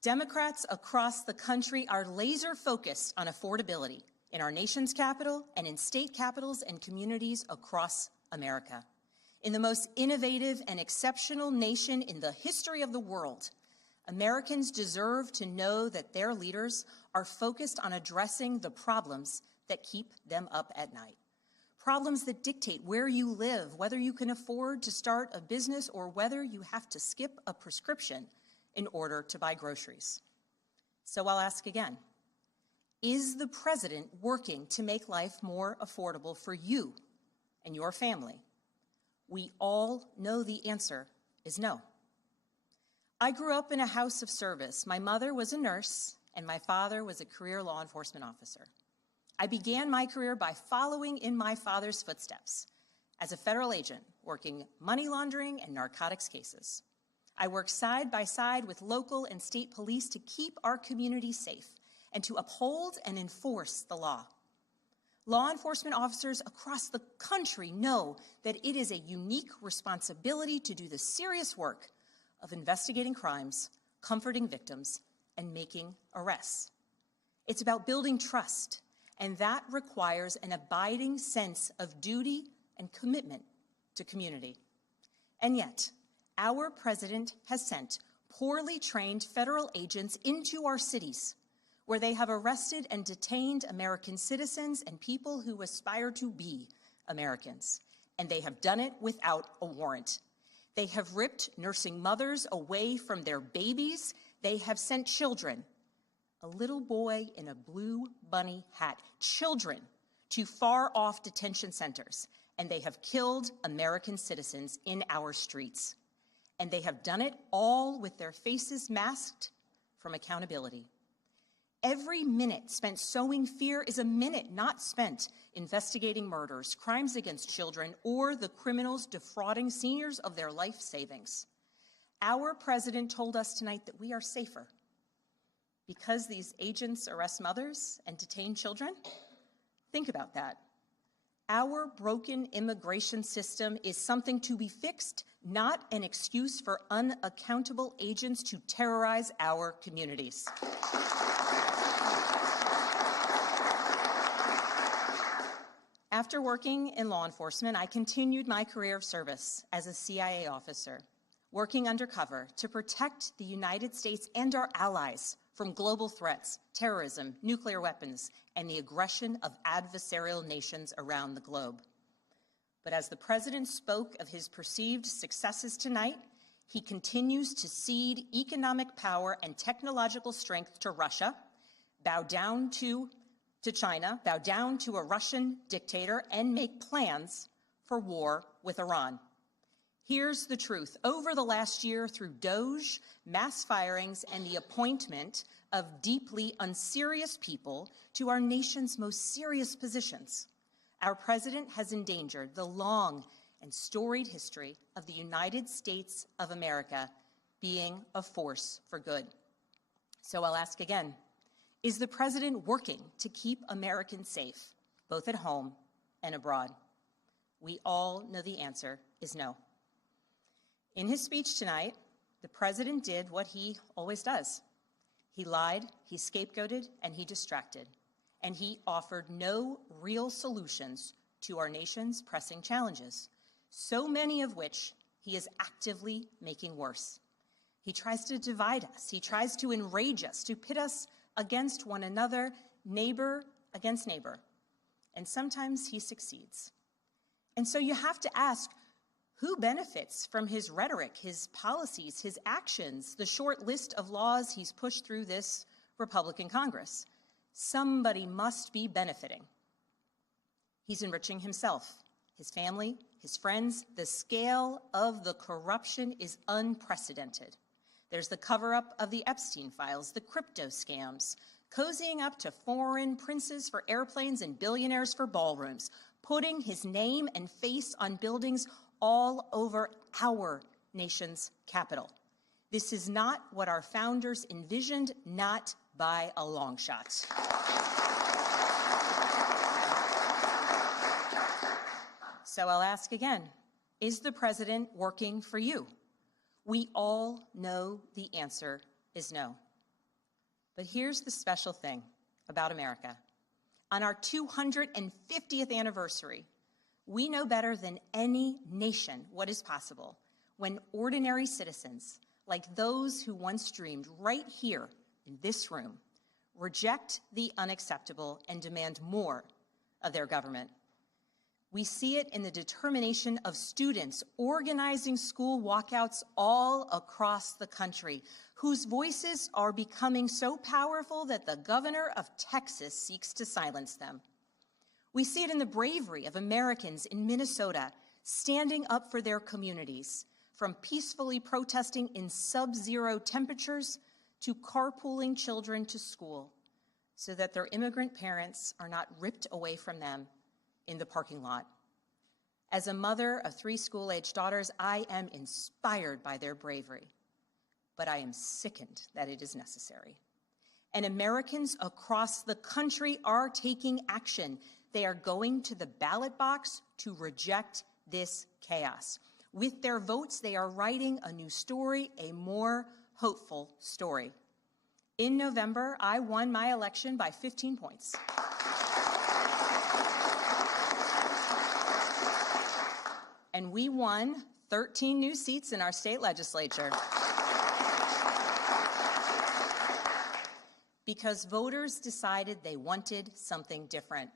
Democrats across the country are laser focused on affordability in our nation's capital and in state capitals and communities across America. In the most innovative and exceptional nation in the history of the world, Americans deserve to know that their leaders are focused on addressing the problems that keep them up at night. Problems that dictate where you live, whether you can afford to start a business or whether you have to skip a prescription in order to buy groceries. So I'll ask again, is the president working to make life more affordable for you and your family? We all know the answer is no. I grew up in a house of service. My mother was a nurse, and my father was a career law enforcement officer. I began my career by following in my father's footsteps as a federal agent, working money laundering and narcotics cases. I worked side by side with local and state police to keep our community safe and to uphold and enforce the law. Law enforcement officers across the country know that it is a unique responsibility to do the serious work of investigating crimes, comforting victims, and making arrests. It's about building trust, and that requires an abiding sense of duty and commitment to community. And yet, our president has sent poorly trained federal agents into our cities, where they have arrested and detained American citizens and people who aspire to be Americans. And they have done it without a warrant. They have ripped nursing mothers away from their babies. They have sent children, a little boy in a blue bunny hat, children to far-off detention centers. And they have killed American citizens in our streets. And they have done it all with their faces masked from accountability. Every minute spent sowing fear is a minute not spent investigating murders, crimes against children, or the criminals defrauding seniors of their life savings. Our president told us tonight that we are safer because these agents arrest mothers and detain children. Think about that. Our broken immigration system is something to be fixed, not an excuse for unaccountable agents to terrorize our communities. After working in law enforcement, I continued my career of service as a CIA officer, working undercover to protect the United States and our allies from global threats, terrorism, nuclear weapons, and the aggression of adversarial nations around the globe. But as the president spoke of his perceived successes tonight, he continues to cede economic power and technological strength to Russia, bow down to China, bow down to a Russian dictator, and make plans for war with Iran. Here's the truth. Over the last year, through DOJ, mass firings, and the appointment of deeply unserious people to our nation's most serious positions, our president has endangered the long and storied history of the United States of America being a force for good. So I'll ask again, is the president working to keep Americans safe, both at home and abroad? We all know the answer is no. In his speech tonight, the president did what he always does. He lied, he scapegoated, and he distracted. And he offered no real solutions to our nation's pressing challenges, so many of which he is actively making worse. He tries to divide us. He tries to enrage us, to pit us against one another, neighbor against neighbor. And sometimes he succeeds. And so you have to ask, who benefits from his rhetoric, his policies, his actions, the short list of laws he's pushed through this Republican Congress? Somebody must be benefiting. He's enriching himself, his family, his friends. The scale of the corruption is unprecedented. There's the cover-up of the Epstein files, the crypto scams, cozying up to foreign princes for airplanes and billionaires for ballrooms, putting his name and face on buildings all over our nation's capital. This is not what our founders envisioned, not by a long shot. So I'll ask again, is the president working for you? We all know the answer is no. But here's the special thing about America. On our 250th anniversary, we know better than any nation what is possible when ordinary citizens, like those who once dreamed right here in this room, reject the unacceptable and demand more of their government. We see it in the determination of students organizing school walkouts all across the country, whose voices are becoming so powerful that the governor of Texas seeks to silence them. We see it in the bravery of Americans in Minnesota standing up for their communities, from peacefully protesting in sub-zero temperatures to carpooling children to school so that their immigrant parents are not ripped away from them in the parking lot. As a mother of 3 school-aged daughters, I am inspired by their bravery, but I am sickened that it is necessary. And Americans across the country are taking action. They are going to the ballot box to reject this chaos. With their votes, they are writing a new story, a more hopeful story. In November, I won my election by 15 points. And we won 13 new seats in our state legislature. Because voters decided they wanted something different.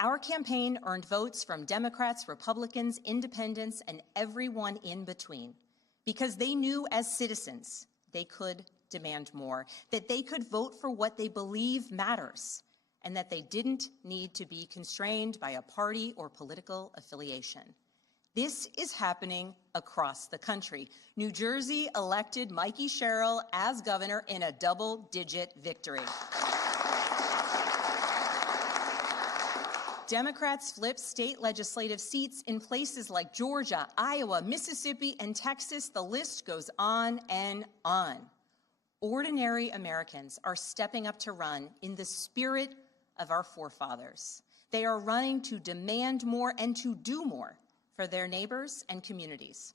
Our campaign earned votes from Democrats, Republicans, independents, and everyone in between. Because they knew as citizens they could demand more, that they could vote for what they believe matters, and that they didn't need to be constrained by a party or political affiliation. This is happening across the country. New Jersey elected Mikey Sherrill as governor in a double-digit victory. Democrats flipped state legislative seats in places like Georgia, Iowa, Mississippi, and Texas. The list goes on and on. Ordinary Americans are stepping up to run in the spirit of our forefathers. They are running to demand more and to do more for their neighbors and communities.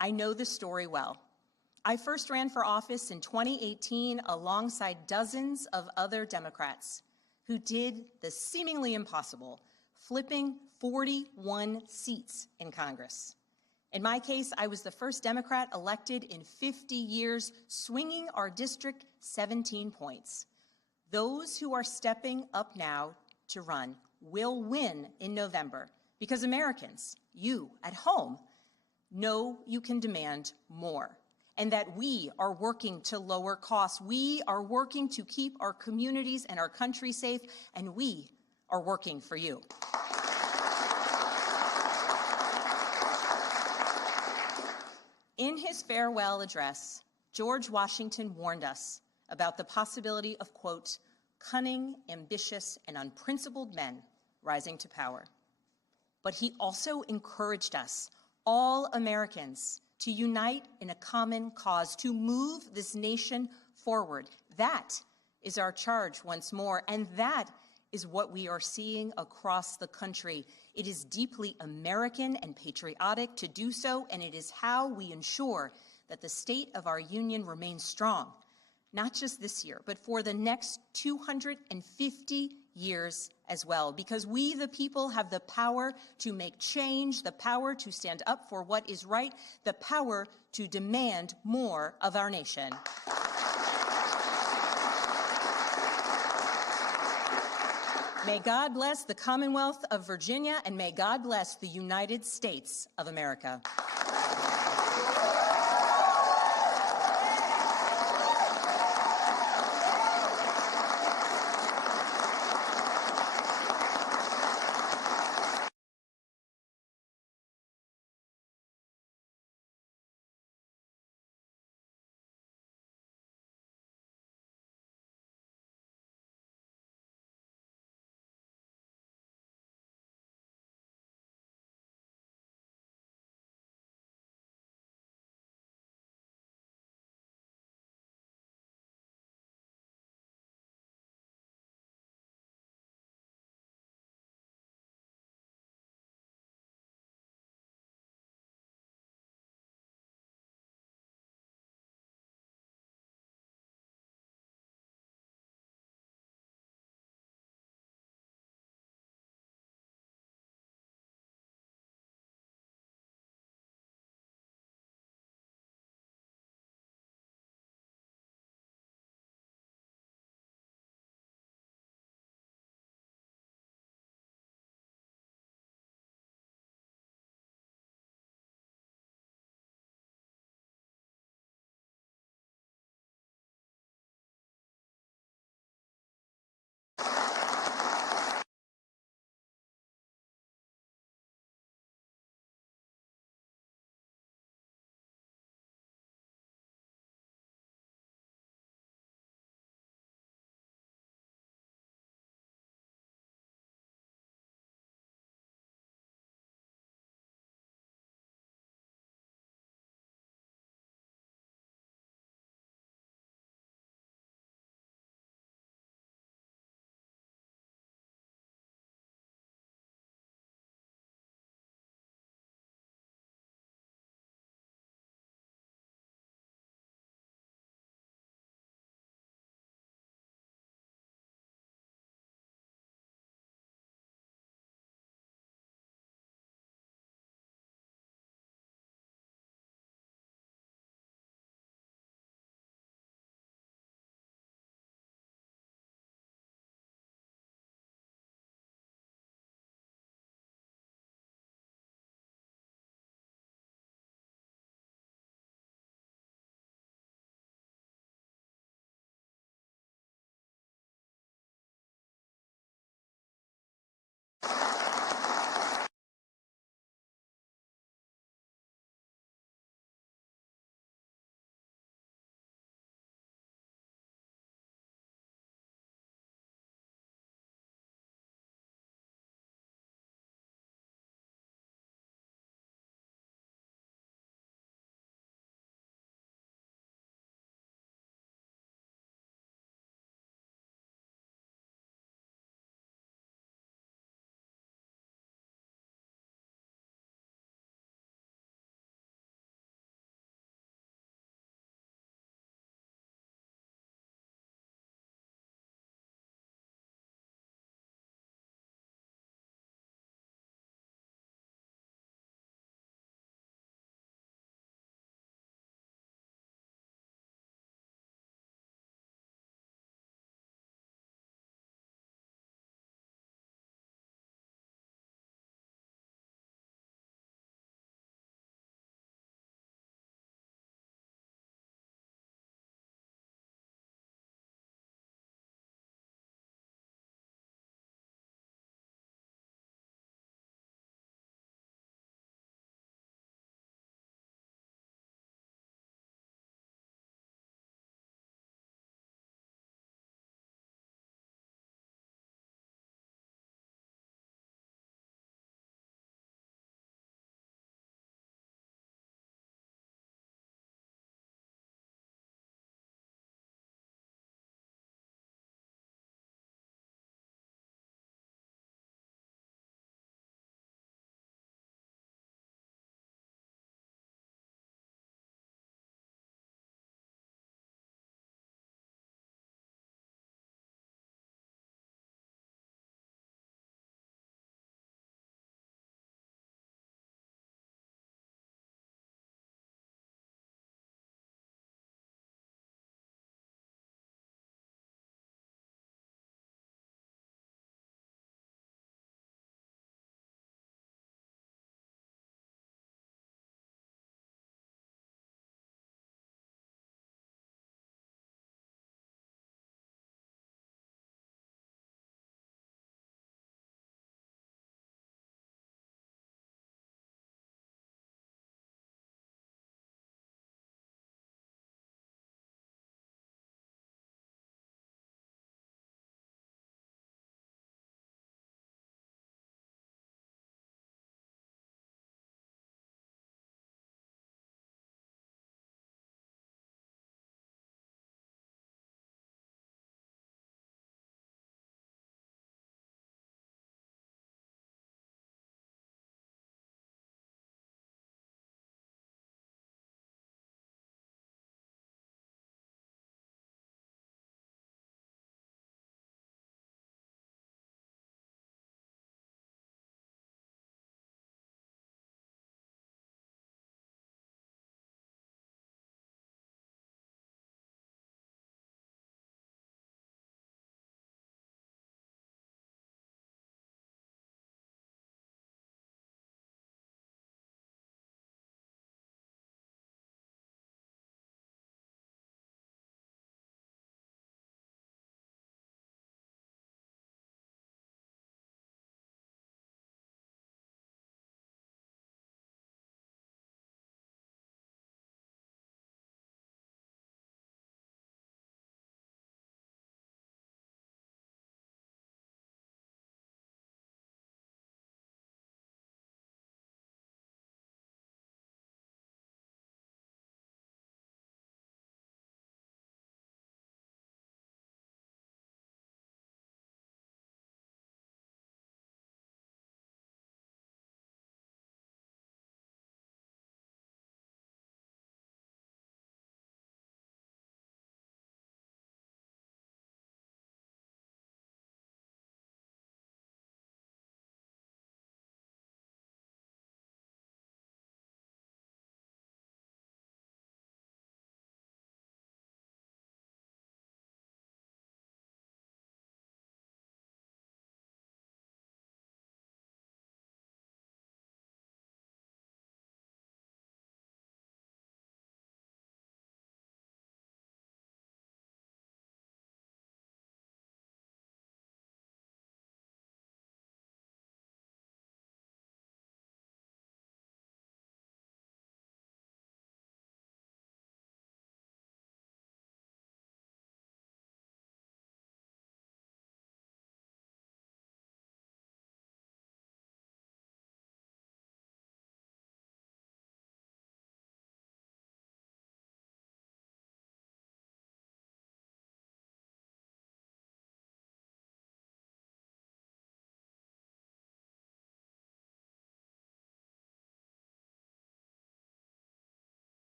I know this story well. I first ran for office in 2018 alongside dozens of other Democrats who did the seemingly impossible, flipping 41 seats in Congress. In my case, I was the first Democrat elected in 50 years, swinging our district 17 points. Those who are stepping up now to run will win in November because Americans, you at home, know you can demand more and that we are working to lower costs. We are working to keep our communities and our country safe, and we are working for you. In his farewell address, George Washington warned us about the possibility of, quote, cunning, ambitious, and unprincipled men rising to power. But he also encouraged us, all Americans, to unite in a common cause, to move this nation forward. That is our charge once more, and that is what we are seeing across the country. It is deeply American and patriotic to do so, and it is how we ensure that the state of our union remains strong, not just this year, but for the next 250 years as well, because we, the people, have the power to make change, the power to stand up for what is right, the power to demand more of our nation. May God bless the Commonwealth of Virginia, and may God bless the United States of America.